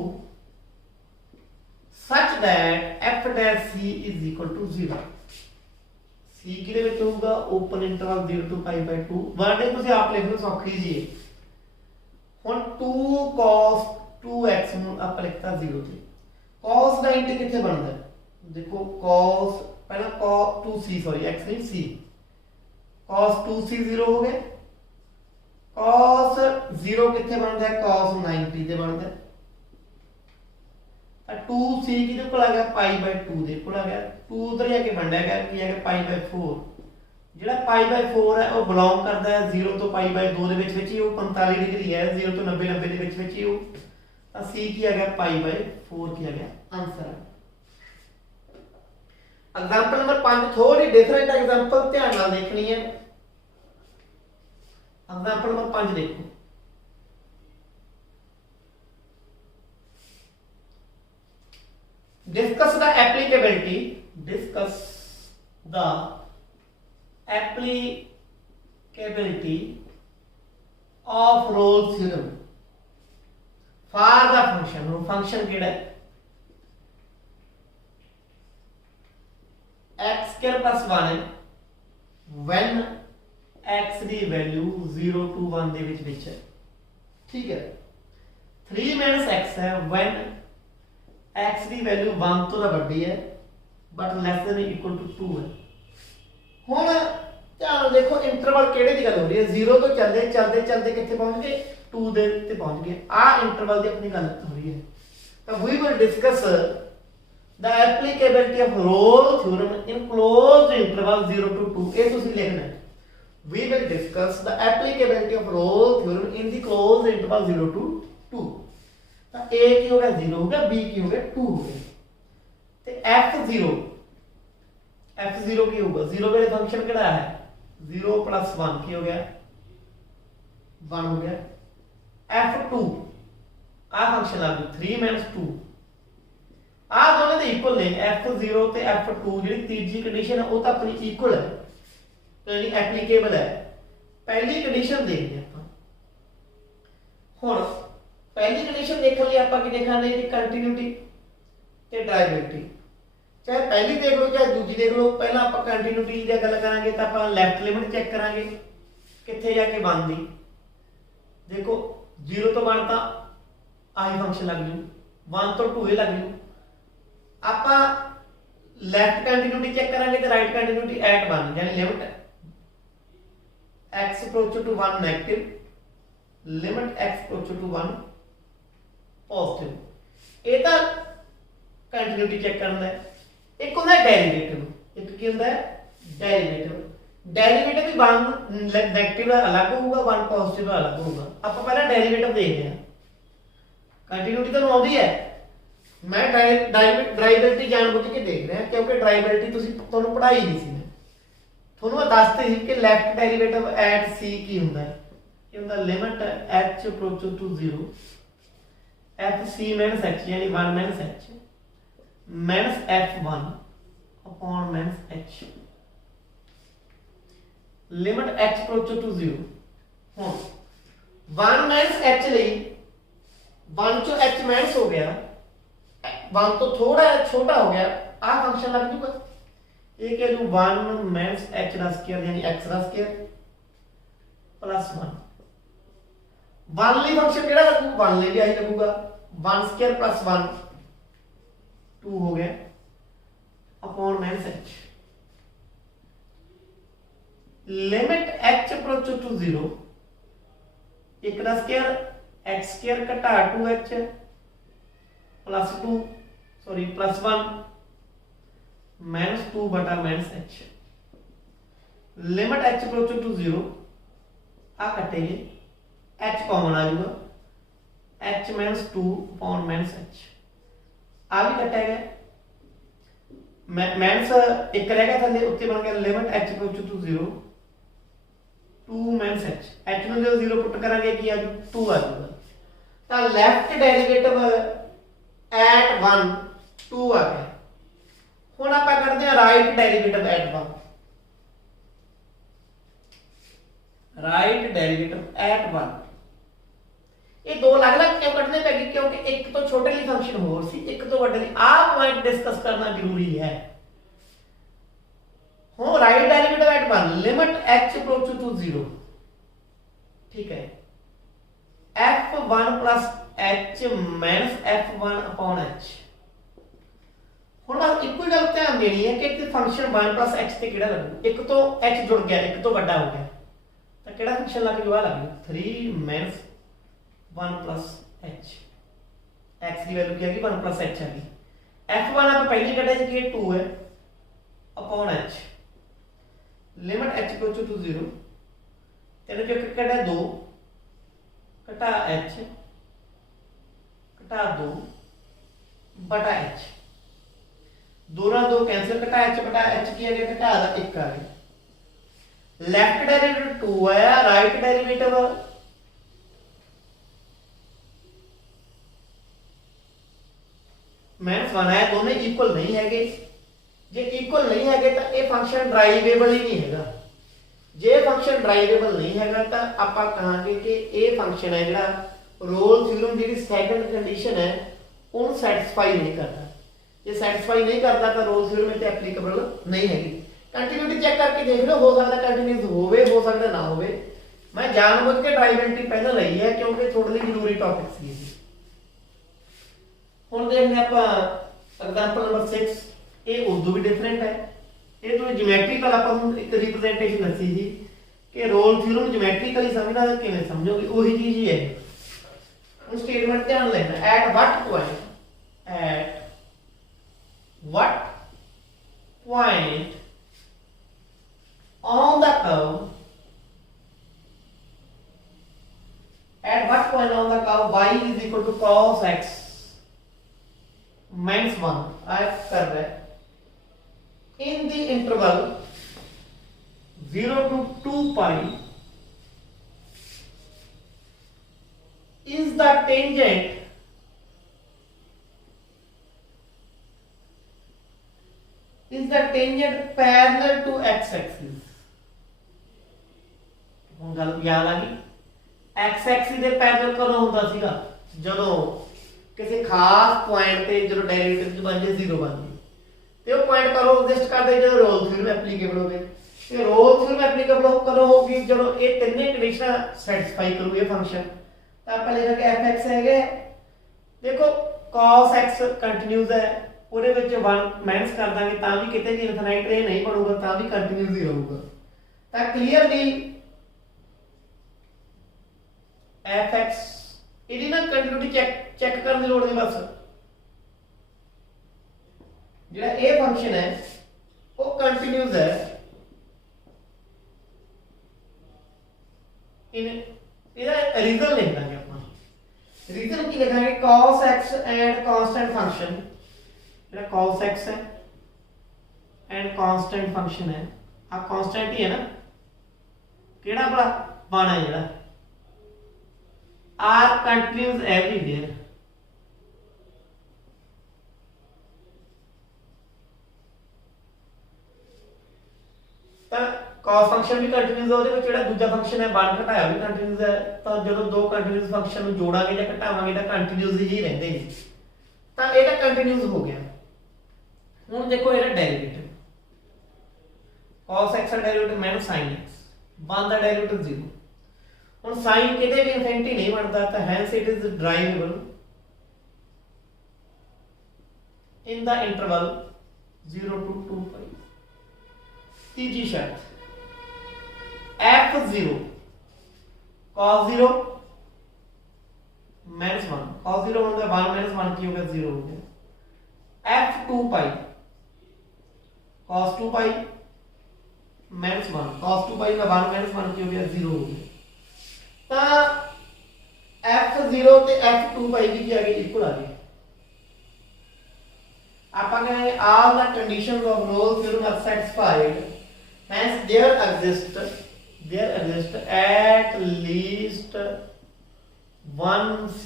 such that f dash c is equal to 0। c किहदे विच होऊगा ओपन इंटरवल 0 to π/2। वर्डिंग तुसीं आप लिख लो सौखी जी। हुण 2 cos 2x ਨੂੰ ਆਪਾਂ ਲਿਖਤਾ 0 ਤੇ cos 90 ਕਿੱਥੇ ਬਣਦਾ ਦੇਖੋ cos ਪਹਿਲਾਂ cos 2c ਸੌਰੀ x ਨਹੀਂ c cos 2c 0 ਹੋ ਗਿਆ cos 0 ਕਿੱਥੇ ਬਣਦਾ cos 90 ਤੇ ਬਣਦਾ ਤਾਂ 2c ਕਿਹਦੇ ਕੋਲ ਆ ਗਿਆ π/2 ਦੇ ਕੋਲ ਆ ਗਿਆ 2 ਉਧਰ ਜਾ ਕੇ ਬਣਿਆ ਗਿਆ ਕੀ ਹੈਗਾ π/4 ਜਿਹੜਾ π/4 ਹੈ ਉਹ ਬਿਲੋਂਗ ਕਰਦਾ ਹੈ 0 ਤੋਂ π/2 ਦੇ ਵਿੱਚ ਹੀ ਉਹ 45 ਡਿਗਰੀ ਹੈ 0 ਤੋਂ 90 90 ਦੇ ਵਿੱਚ ਹੀ ਉਹ ਤਾਂ c ਕੀ ਆ ਗਿਆ π/4 ਕੀ ਆ ਗਿਆ ਆਨਸਰ एग्जांपल नंबर 5 थोड़ी डिफरेंट एग्जांपल ध्यान नाल देखनी है एग्जांपल नंबर 5 देखो discuss the applicability of Rolle's theorem for the function केड़ा है x square plus 1 है when x ਦੀ ਵੈਲਿਊ 0 to 1 ਦੇ ਵਿੱਚ ਹੈ ਠੀਕ ਹੈ 3 minus x ਹੈ when x ਦੀ ਵੈਲਿਊ 1 ਤੋਂ ਤਾਂ ਵੱਡੀ ਹੈ but less than equal to 2 ਹੈ ਹੁਣ ਧਿਆਨ ਦੇਖੋ ਇੰਟਰਵਲ ਕਿਹੜੇ ਦੀ ਗੱਲ ਹੋ ਰਹੀ ਹੈ 0 ਤੋਂ ਚੱਲਦੇ ਕਿੱਥੇ ਪਹੁੰਚ ਗਏ 2 ਦੇ ਤੇ ਪਹੁੰਚ ਗਏ ਆ ਇੰਟਰਵਲ ਦੀ ਆਪਣੀ ਗੱਲ ਹੋ ਰਹੀ ਹੈ ਤਾਂ we will discuss the applicability of Rolle's theorem in closed interval 0 to 2 ਇਹ ਤੁਸੀਂ ਲਿਖਣਾ ਹੈ we will discuss the applicability of Rolle's theorem in the closed interval 0 to 2 ਤਾਂ a ਕੀ ਹੋ ਗਿਆ 0 ਹੋ ਗਿਆ b ਕੀ ਹੋ ਗਿਆ 2 ਹੋ ਗਿਆ ਤੇ f0 ਕੀ ਹੋਊਗਾ 0 ਵੇਲੇ ਫੰਕਸ਼ਨ ਕਿਹੜਾ ਹੈ 0 plus 1 ਕੀ ਹੋ ਗਿਆ 1 ਹੋ ਗਿਆ f2 ਆ ਫੰਕਸ਼ਨ ਆ ਗਿਆ 3 minus 2 ਆ ਦੋਨੇ ਦੇ ਇਕੁਅਲ ਨੇ f0 ਤੇ f2 ਜਿਹੜੀ ਤੀਜੀ ਕੰਡੀਸ਼ਨ ਹੈ ਉਹ ਤਾਂ ਆਪਣੀ ਇਕੁਅਲ ਹੈ ਯਾਨੀ ਐਪਲੀਕੇਬਲ ਹੈ ਪਹਿਲੀ ਕੰਡੀਸ਼ਨ ਦੇਖਦੇ ਆਪਾਂ ਹੁਣ ਪਹਿਲੀ ਕੰਡੀਸ਼ਨ ਦੇਖਣ ਲਈ ਆਪਾਂ ਕੀ ਦੇਖਾਂਗੇ ਇਹਦੀ ਕੰਟੀਨਿਊਟੀ ਤੇ ਡਰਾਈਵਿਲਿਟੀ ਚਾਹੇ ਪਹਿਲੀ ਦੇਖ ਲਓ ਚਾਹੇ ਦੂਜੀ ਦੇਖ ਲਓ ਪਹਿਲਾਂ ਆਪਾਂ ਕੰਟੀਨਿਊਟੀ ਦੀ ਗੱਲ ਕਰਾਂਗੇ ਤਾਂ ਆਪਾਂ ਲੈਫਟ ਲਿਮਿਟ ਚੈੱਕ ਕਰਾਂਗੇ ਕਿੱਥੇ ਜਾ ਕੇ ਬਣਦੀ ਦੇਖੋ 0 ਤੋਂ 1 ਤਾਂ ਆਹੀ ਫੰਕਸ਼ਨ ਲੱਗ ਜੂ 1 ਤੋਂ 2 ਇਹ ਲੱਗ ਜੂ ਆਪਾਂ ਲੈਫਟ ਕੰਟੀਨਿਊਟੀ ਚੈੱਕ ਕਰਾਂਗੇ ਤੇ ਰਾਈਟ ਕੰਟੀਨਿਊਟੀ ਐਟ 1 ਯਾਨੀ limit x approach to 1 negative limit x approach to 1 positive ਇਹ ਤਾਂ ਕੰਟੀਨਿਊਟੀ ਚੈੱਕ ਕਰਨਾ ਹੈ ਇੱਕ ਹੁੰਦਾ ਡੈਰੀਵੇਟਿਵ ਇੱਕ ਕੀ ਹੁੰਦਾ ਹੈ ਡੈਰੀਵੇਟਿਵ ਵੀ 1 ਨੈਗੇਟਿਵ ਅਲੱਗ ਹੋਊਗਾ 1 ਪੋਜ਼ਿਟਿਵ ਅਲੱਗ ਹੋਊਗਾ ਆਪਾਂ ਪਹਿਲਾਂ ਡੈਰੀਵੇਟਿਵ ਦੇਖਦੇ ਹਾਂ ਕੰਟੀਨਿਊਟੀ ਤਾਂ ਆਉਂਦੀ ਹੈ मैं ਡਰਾਈਵਿਲਿਟੀ ਜਾਣਬੁੱਝ ਕੇ ਦੇਖ ਰਿਹਾ ਕਿਉਂਕਿ ਡਰਾਈਵਿਲਿਟੀ ਤੁਹਾਨੂੰ ਪੜਾਈ ਨਹੀਂ ਸੀ ਮੈਂ ਤੁਹਾਨੂੰ ਮੈਂ ਦੱਸਦੇ ਸੀ ਕਿ ਲੈਫਟ ਡੈਰੀਵੇਟਿਵ ਐਟ c ਕੀ ਹੁੰਦਾ ਹੈ ਇਹ ਹੁੰਦਾ limit h approaching to 0 fc minus h यानी 1 minus h minus f1 upon minus h limit h approaching to 0 ਹੁਣ 1 minus h ਲਈ 1 ਚੋਂ h minus हो गया 1 तो थोड़ा छोटा हो गया आ फंक्शन लग जूगा ये कह दूं 1 minus h का स्क्वायर यानी x का स्क्वायर प्लस 1 ਲਈ फंक्शन केड़ा लगू 1 ਲਈ भी आई लगूगा 1 स्क्वायर प्लस 1 2 हो गया upon minus h limit h approach to 0 एक का स्क्वायर x स्क्वायर घटा 2h plus 2 sorry plus 1 minus 2 बटा minus h limit h approach to 0 आ कटेंगे h कॉमन आ जाएगा h minus 2 upon minus h आ भी कटेगा माइनस एक रहेगा थल्ले उत्ते बन गया limit h approach to 0 2 minus h h ਨੂੰ ਜਦੋਂ 0 ਪੁੱਟ ਕਰਾਂਗੇ ਕੀ ਆ ਜੂ 2 ਆ ਜਾਊਗਾ ਤਾਂ ਲੈਫਟ ਡੈਰੀਵੇਟਿਵ at 1 2 आ गया ਹੁਣ ਆਪਾਂ ਕਰਦੇ ਹਾਂ right derivative at 1 right derivative at 1 ਇਹ ਦੋ ਅਲੱਗ-ਅਲੱਗ ਕਿਉਂ ਕੱਢਨੇ ਪੈ ਗਏ ਕਿਉਂਕਿ ਇੱਕ ਤੋਂ ਛੋਟੇ ਲਈ ਫੰਕਸ਼ਨ ਹੋਰ ਸੀ ਇੱਕ ਤੋਂ ਵੱਡੇ ਲਈ ਆਹ ਪੁਆਇੰਟ ਡਿਸਕਸ ਕਰਨਾ ਜ਼ਰੂਰੀ ਹੈ ਹੁਣ right derivative at 1 limit h approach to 0 ਠੀਕ ਹੈ f1 plus h minus f1 upon h। ਹੁਣ ਬਸ ਇੱਕੋ ਹੀ ਗੱਲ ਧਿਆਨ ਦੇਣੀ ਹੈ ਕਿ ਤੇ ਫੰਕਸ਼ਨ 1 plus h ਤੇ ਕਿਹੜਾ ਲੱਗੂ। ਇੱਕ ਤੋਂ h ਜੁੜ ਗਿਆ, ਇੱਕ ਤੋਂ ਵੱਡਾ ਹੋ ਗਿਆ ਤਾਂ ਕਿਹੜਾ ਫੰਕਸ਼ਨ ਲੱਗ ਜੂਗਾ, ਲੱਗ ਜੂ 3 minus 1 plus h। x ਦੀ ਵੈਲਿਊ ਕੀ ਆ ਗਈ 1 plus h ਆ ਗਈ। f1 ਆਪਾਂ ਪਹਿਲੀ ਕੱਢਿਆ ਸੀ ਕਿ 2 ਹੈ upon h, limit h goes to 0, तेरे जो कटा 2 कटा h कटा 2 बटा h, दो ना दो कैंसिल, कटा h बटा h किया गया, कटा आधा 1 आ गया। लेफ्ट डेरिवेटिव 2 आया, राइट डेरिवेटिव -1 आया। दोनों इक्वल नहीं है, जे इक्वल नहीं है तो ये फंक्शन ड्राइवेबल ही नहीं है। जे फंक्शन ड्राइवेबल नहीं है तो आप कहांगे कि ये फंक्शन है जिहड़ा रोल थ्योरम जी सैकंड कंडीशन है उन्होंने सैटिस्फाई नहीं करता। जे सैटिस्फाई नहीं करता तो रोल थ्योरम इत्थे एप्लीकेबल नहीं है। कंटिन्यूटी चेक करके देख लो, हो सकता कंटिन्यूस होवे, हो सकता ना होवे। मैं जानबूझ के ड्राइवेबिलिटी पहले लई है क्योंकि थोड़ी सी जरूरी टॉपिक सी। हुण देखते आपां एग्जांपल नंबर 6, ये उर्दू भी डिफरेंट है। ये तो ज्योमेट्रिकल अपन एक रिप्रेजेंटेशन दसी थी कि रोल थ्योरम ज्योमेट्रिकली समझना है, किवें समझोगे वही चीज ही है। उस स्टेटमेंट ध्यान लेना, at what point, at what point on the curve, at what point on the curve y is equal to cos x minus 1 आया कर रहा है in the interval 0 to 2 pi is the tangent parallel to x axis। ਹੁਣ ਗੱਲ ਯਾਦ ਆ ਗਈ, x axis ਦੇ ਪੈਰਲਲ ਕਦੋਂ ਹੁੰਦਾ ਸੀਗਾ, ਜਦੋਂ ਕਿਸੇ ਖਾਸ ਪੁਆਇੰਟ ਤੇ ਜਦੋਂ ਡੈਰੀਵੇਟਿਵ ਬਣ ਜੇ 0 ਬਣ ਜੇ ਤੇ ਉਹ ਪੁਆਇੰਟ ਕਰੋ ਐਗਜ਼ਿਸਟ ਕਰਦੇ ਜਦੋਂ ਰੋਲ ਥਿਊਰਮ ਐਪਲੀਕੇਬਲ ਹੋਵੇ। ਤੇ ਰੋਲ ਥਿਊਰਮ ਐਪਲੀਕੇਬਲ ਕਦੋਂ ਹੋਊਗੀ, ਜਦੋਂ ਇਹ ਤਿੰਨੇ ਕੰਡੀਸ਼ਨਾਂ ਸੈਟੀਸਫਾਈ ਕਰੂ ਇਹ ਫੰਕਸ਼ਨ। ਤਾਂ ਆਪਾਂ ਲਿਖਾਂਗੇ fx ਹੈਗੇ, ਦੇਖੋ cos x ਕੰਟੀਨਿਊਸ ਹੈ, ਉਹਦੇ ਵਿੱਚ 1 ਮਾਈਨਸ ਕਰ ਦਾਂਗੇ ਤਾਂ ਵੀ ਕਿਤੇ ਵੀ ਇਨਫਾਈਨਾਈਟ ਰੇ ਨਹੀਂ ਬਣੂਗਾ, ਤਾਂ ਵੀ ਕੰਟੀਨਿਊਸ ਹੀ ਰਹੂਗਾ। ਤਾਂ ਕਲੀਅਰਲੀ fx ਇਹਦੀ ਨਾ ਕੰਟੀਨਿਊਟੀ ਚੈੱਕ ਕਰਨ ਦੀ ਲੋੜ ਨਹੀਂ, ਬਸ ਜਿਹੜਾ ਇਹ ਫੰਕਸ਼ਨ ਹੈ ਉਹ ਕੰਟੀਨਿਊਸ ਹੈ। ਇਹਦਾ ਰੀਜ਼ਨ ਲਿਖ ਦਾਂਗੇ ਆਪਾਂ। रीजन की लिखेंगे cos x and constant function, ਜਿਹੜਾ cos x है एंड कांस्टेंट फंक्शन है, आ कांस्टेंट ही है ना, ਕਿਹੜਾ ਭਲਾ ਬਣ ਹੈ ਜਿਹੜਾ are continuous everywhere. cos function भी कंटिन्यूस है, ਉਹਦੇ ਵਿੱਚ ਜਿਹੜਾ ਦੂਜਾ ਫੰਕਸ਼ਨ ਹੈ 1 ਘਟਾਇਆ ਵੀ ਕੰਟੀਨਿਊਸ ਹੈ। ਤਾਂ ਜਦੋਂ ਦੋ ਕੰਟੀਨਿਊਸ ਫੰਕਸ਼ਨ ਨੂੰ ਜੋੜਾਂਗੇ ਜਾਂ ਘਟਾਵਾਂਗੇ ਤਾਂ ਕੰਟੀਨਿਊਸ ਹੀ ਰਹਿੰਦੇ ਨੇ, ਤਾਂ ਇਹ ਤਾਂ ਕੰਟੀਨਿਊਸ ਹੋ ਗਿਆ। ਹੁਣ ਦੇਖੋ ਇਹਦਾ ਡੈਰੀਵੇਟਿਵ cos x ਦਾ ਡੈਰੀਵੇਟਿਵ - sin x, 1 ਦਾ ਡੈਰੀਵੇਟਿਵ 0। ਹੁਣ sin ਕਿਤੇ ਵੀ ਇਨਫਿਨਿਟੀ ਨਹੀਂ ਬਣਦਾ, ਤਾਂ hence it is derivable in the interval 0 to 2 pi। तीसरी शर्त f0 cos 0 - 1, cos 0 होता है 1 - 1 की होगा 0 हो गया। f2 pi cos 2 pi - 1, cos 2 pi का 1 - 1 की हो गया 0 हो गया। तो f0 ते f2 pi की आ गई इक्वल आ गई। आप all the conditions of Rolle's theorem are satisfied, hence there exists at least one c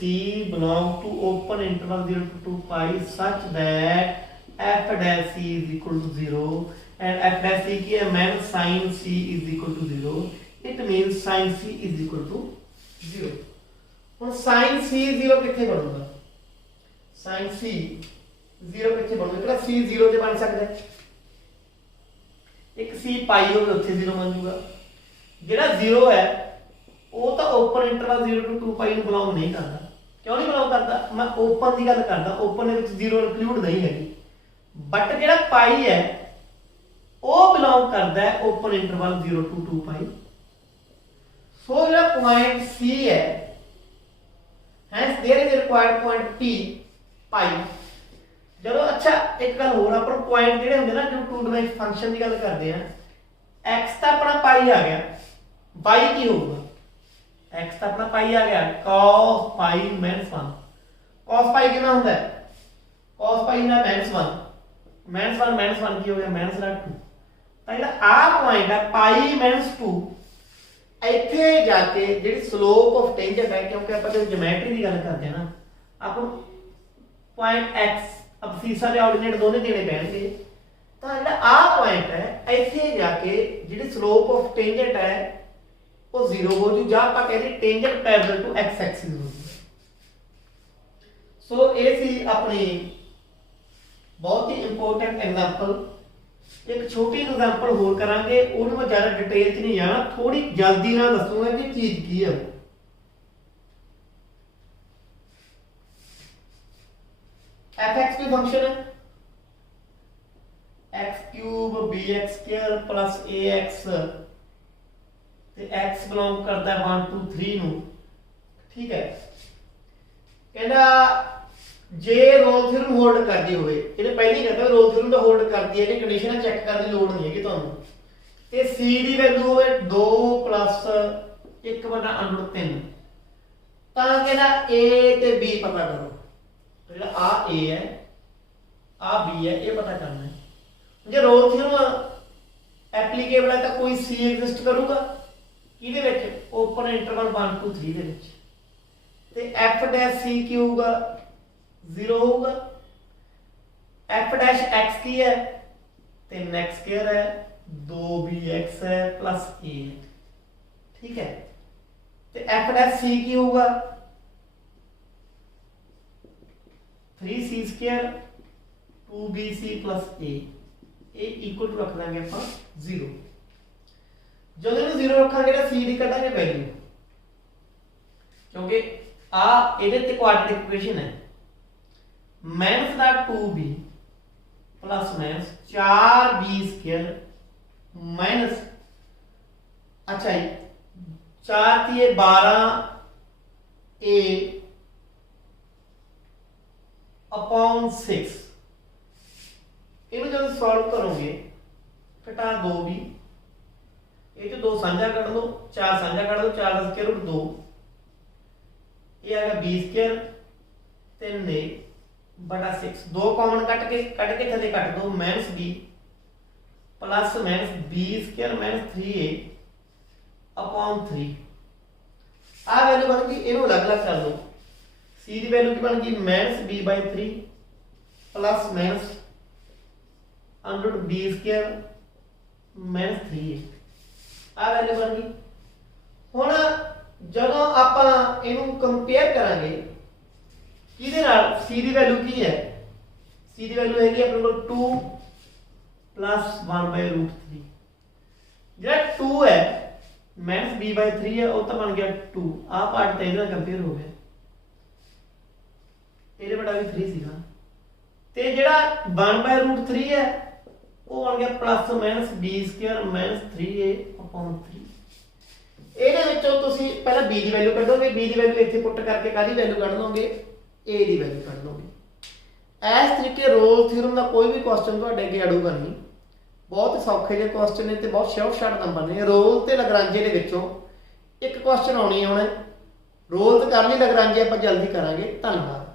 belongs to open interval 0 to 2 pi such that f dash c is equal to 0 and f dash c की है man sin c is equal to 0, it means sin c is equal to 0। और sin c 0 कितने बनूंगा, sin c 0 कितने बनूंगा, c 0 ਤੇ ਬਣ ਸਕਦਾ ਹੈ, एक c पाई होवे ਉੱਥੇ 0 ਬਣ ਜਾਊਗਾ। ਜਿਹੜਾ 0 ਹੈ ਉਹ ਤਾਂ ਓਪਨ ਇੰਟਰਵਲ 0 to 2 ਪਾਈ ਨੂੰ ਬਿਲੋਂਗ ਨਹੀਂ ਕਰਦਾ, क्यों नहीं बिलोंग करता? मैं ओपन की गल करदा, ओपन दे विच जीरो इंक्लूड नहीं हैगी, बट जिहड़ा पाई है वो बिलोंग करता है open interval 0 to 2 pi. So जो पॉइंट सी है, hence there is required point P pi. जदों अच्छा एक गल होर, अपन पॉइंट जिहड़े हुंदे ना जो टू डायमेंशन फंक्शन की गल करदे आ, एक्स तां अपना पाई आ गया, वाई की होगा? एक्स तां अपना पाई आ गया, cos पाई माइनस 1। cos पाई कितना होता है? cos पाई ना माइनस 1, माइनस 1 की हो गया माइनस 2। तो आ पॉइंट है पाई माइनस 2, ਇੱਥੇ ਜਾ ਕੇ ਜਿਹੜੀ ਸਲੋਪ ਆਫ ਟੈਂਜੈਂਟ ਹੈ, ਕਿਉਂਕਿ ਆਪਾਂ ਜੇ ਜਿਓਮੈਟਰੀ ਦੀ ਗੱਲ ਕਰਦੇ ਹਾਂ ਨਾ, ਆਪਾਂ ਪੁਆਇੰਟ x ਅਬਸੀਸਾ ਦੇ ਆਰਡੀਨੇਟ ਦੋਨੇ ਦੇਣੇ ਪੈਣਗੇ। ਤਾਂ ਜਿਹੜਾ ਆ ਪੁਆਇੰਟ ਹੈ ਇੱਥੇ ਜਾ ਕੇ ਜਿਹੜੀ ਸਲੋਪ ਆਫ ਟੈਂਜੈਂਟ ਹੈ ਉਹ 0 ਹੋ ਜੂ, ਜਾਂ ਆਪਾਂ ਕਹਿੰਦੇ tangent parallel to x axis ਹੋ ਜੂ। ਸੋ ਇਹ ਸੀ ਆਪਣੀ ਬਹੁਤ ਹੀ ਇੰਪੋਰਟੈਂਟ ਐਗਜ਼ਾਮਪਲ। एक छोटी एग्जांपल होर करांगे, ਉਹਨੂੰ ਮੈਂ ਜ਼ਿਆਦਾ ਡਿਟੇਲ ਚ ਨਹੀਂ ਜਾਣਾ, ਥੋੜੀ ਜਲਦੀ ਨਾਲ ਦੱਸੂਗਾ ਕਿ ਚੀਜ਼ ਕੀ ਹੈ। fx ਕੋਈ ਫੰਕਸ਼ਨ ਹੈ, x³ bx² + ax ਤੇ x ਬਿਲੋਂਗ ਕਰਦਾ 1 2 3 ਨੂੰ। ਠੀਕ ਹੈ, ਕਹਿੰਦਾ ਜੇ ਰੋਲ ਥਿਊਰਮ ਹੋਲਡ ਕਰਦੀ ਹੋਵੇ, ਇਹਨੇ ਪਹਿਲਾਂ ਹੀ ਕਹਿੰਦਾ ਰੋਲ ਥਿਊਰਮ ਦਾ ਹੋਲਡ ਕਰਦੀ ਹੈ, ਇਹਨੇ ਕੰਡੀਸ਼ਨਾਂ ਚੈੱਕ ਕਰਨ ਦੀ ਲੋੜ ਨਹੀਂ ਹੈਗੀ ਤੁਹਾਨੂੰ। ਤੇ c ਦੀ ਵੈਲਿਊ ਹੋਵੇ 2 + 1/√3, ਤਾਂ ਕਹਿੰਦਾ a ਤੇ b ਪਤਾ ਕਰੋ। ਜਿਹੜਾ ਆ a ਹੈ, ਆ b ਹੈ, ਇਹ ਪਤਾ ਕਰਨਾ ਹੈ। ਜੇ ਰੋਲ ਥਿਊਰਮ ਐਪਲੀਕੇਬਲ ਹੈ ਤਾਂ ਕੋਈ c ਐਗਜ਼ਿਸਟ ਕਰੂਗਾ ਇਹਦੇ ਵਿੱਚ, ਓਪਨ ਇੰਟਰਵਲ 1 2 3 ਦੇ ਵਿੱਚ, ਤੇ f' ਕੀ ਹੋਊਗਾ? 0 होगा। f डैश x की है, 3x² है, 2bx है प्लस a है। ठीक है, तो f डैश c की होगा 3c² 2bc प्लस a, ये इक्वल टू रख देंगे अपन 0। जो 0 रखांगे तो c दी कटांगे वैल्यू, क्योंकि आ ਇਹਦੇ ਤੇ ਕੁਆਡ੍ਰੈਟਿਕ ਇਕੁਏਸ਼ਨ ਹੈ। माइनस का 2b plus minus 4b² minus, अच्छा जी 4 थी 12a अपॉन 6। इन्हें जब सॉल्व करोगे घटा 2b, ये तो 2 साझा कर दो, 4 साझा कर दो, 4 का स्क्वायर रूट 2, ये आएगा b² 3a बटा 6, 2 कॉमन कट के थले कट दो, minus b plus minus b² minus 3a upon 3। आ वैल्यू बन गई, इन्हों अलग अलग कर दो। c की वैल्यू की बन गई minus b/3 plus minus √b² minus 3a। आ वैल्यू बन गई। हुण जदों आपां इहनूं कंपेयर करांगे किहदे नाल, c दी वैल्यू की है? c दी वैल्यू हैगी अपने कोल 2 + 1/√3। ਜਿਹੜਾ 2 है माइनस b/3 है, वो तो बन गया 2। आ पार्ट तो इहदे नाल कंपेयर हो गया, ਇਹਦੇ ਬਟਾ ਵੀ 3 ਸੀਗਾ, ਤੇ ਜਿਹੜਾ 1/√3 है वो बन गया plus minus b² minus 3a upon 3। ਇਹਦੇ ਵਿੱਚੋਂ ਤੁਸੀਂ ਪਹਿਲਾਂ b ਦੀ ਵੈਲਿਊ ਕੱਢੋਗੇ, b ਦੀ ਵੈਲਿਊ ਇੱਥੇ ਪੁੱਟ ਕਰਕੇ ਕਾਹਦੀ ਵੈਲਿਊ ਕੱਢ ਲਓਗੇ? a ਦੀ ਵੈਲਿਊ ਕੱਢ ਲਓਗੇ। ਇਸ ਤਰੀਕੇ ਰੋਲ ਥਿਊਰਮ ਦਾ ਕੋਈ ਵੀ ਕੁਐਸਚਨ ਤੁਹਾਡੇ ਅੱਗੇ ਅੜੂਗਾ ਨਹੀਂ, ਬਹੁਤ ਸੌਖੇ ਜਿਹੇ ਕੁਐਸਚਨ ਨੇ ਤੇ ਬਹੁਤ ਸ਼ਾਰਟ ਨੰਬਰ ਨੇ। ਰੋਲ ਤੇ ਲੈਗਰਾਂਜੇ ਦੇ ਵਿੱਚੋਂ ਇੱਕ ਕੁਐਸਚਨ ਆਉਣੀ ਆਉਣਾ, ਰੋਲ ਤੇ ਕਰ ਲਈ, ਲੈਗਰਾਂਜੇ ਆਪਾਂ ਜਲਦੀ ਕਰਾਂਗੇ। ਧੰਨਵਾਦ।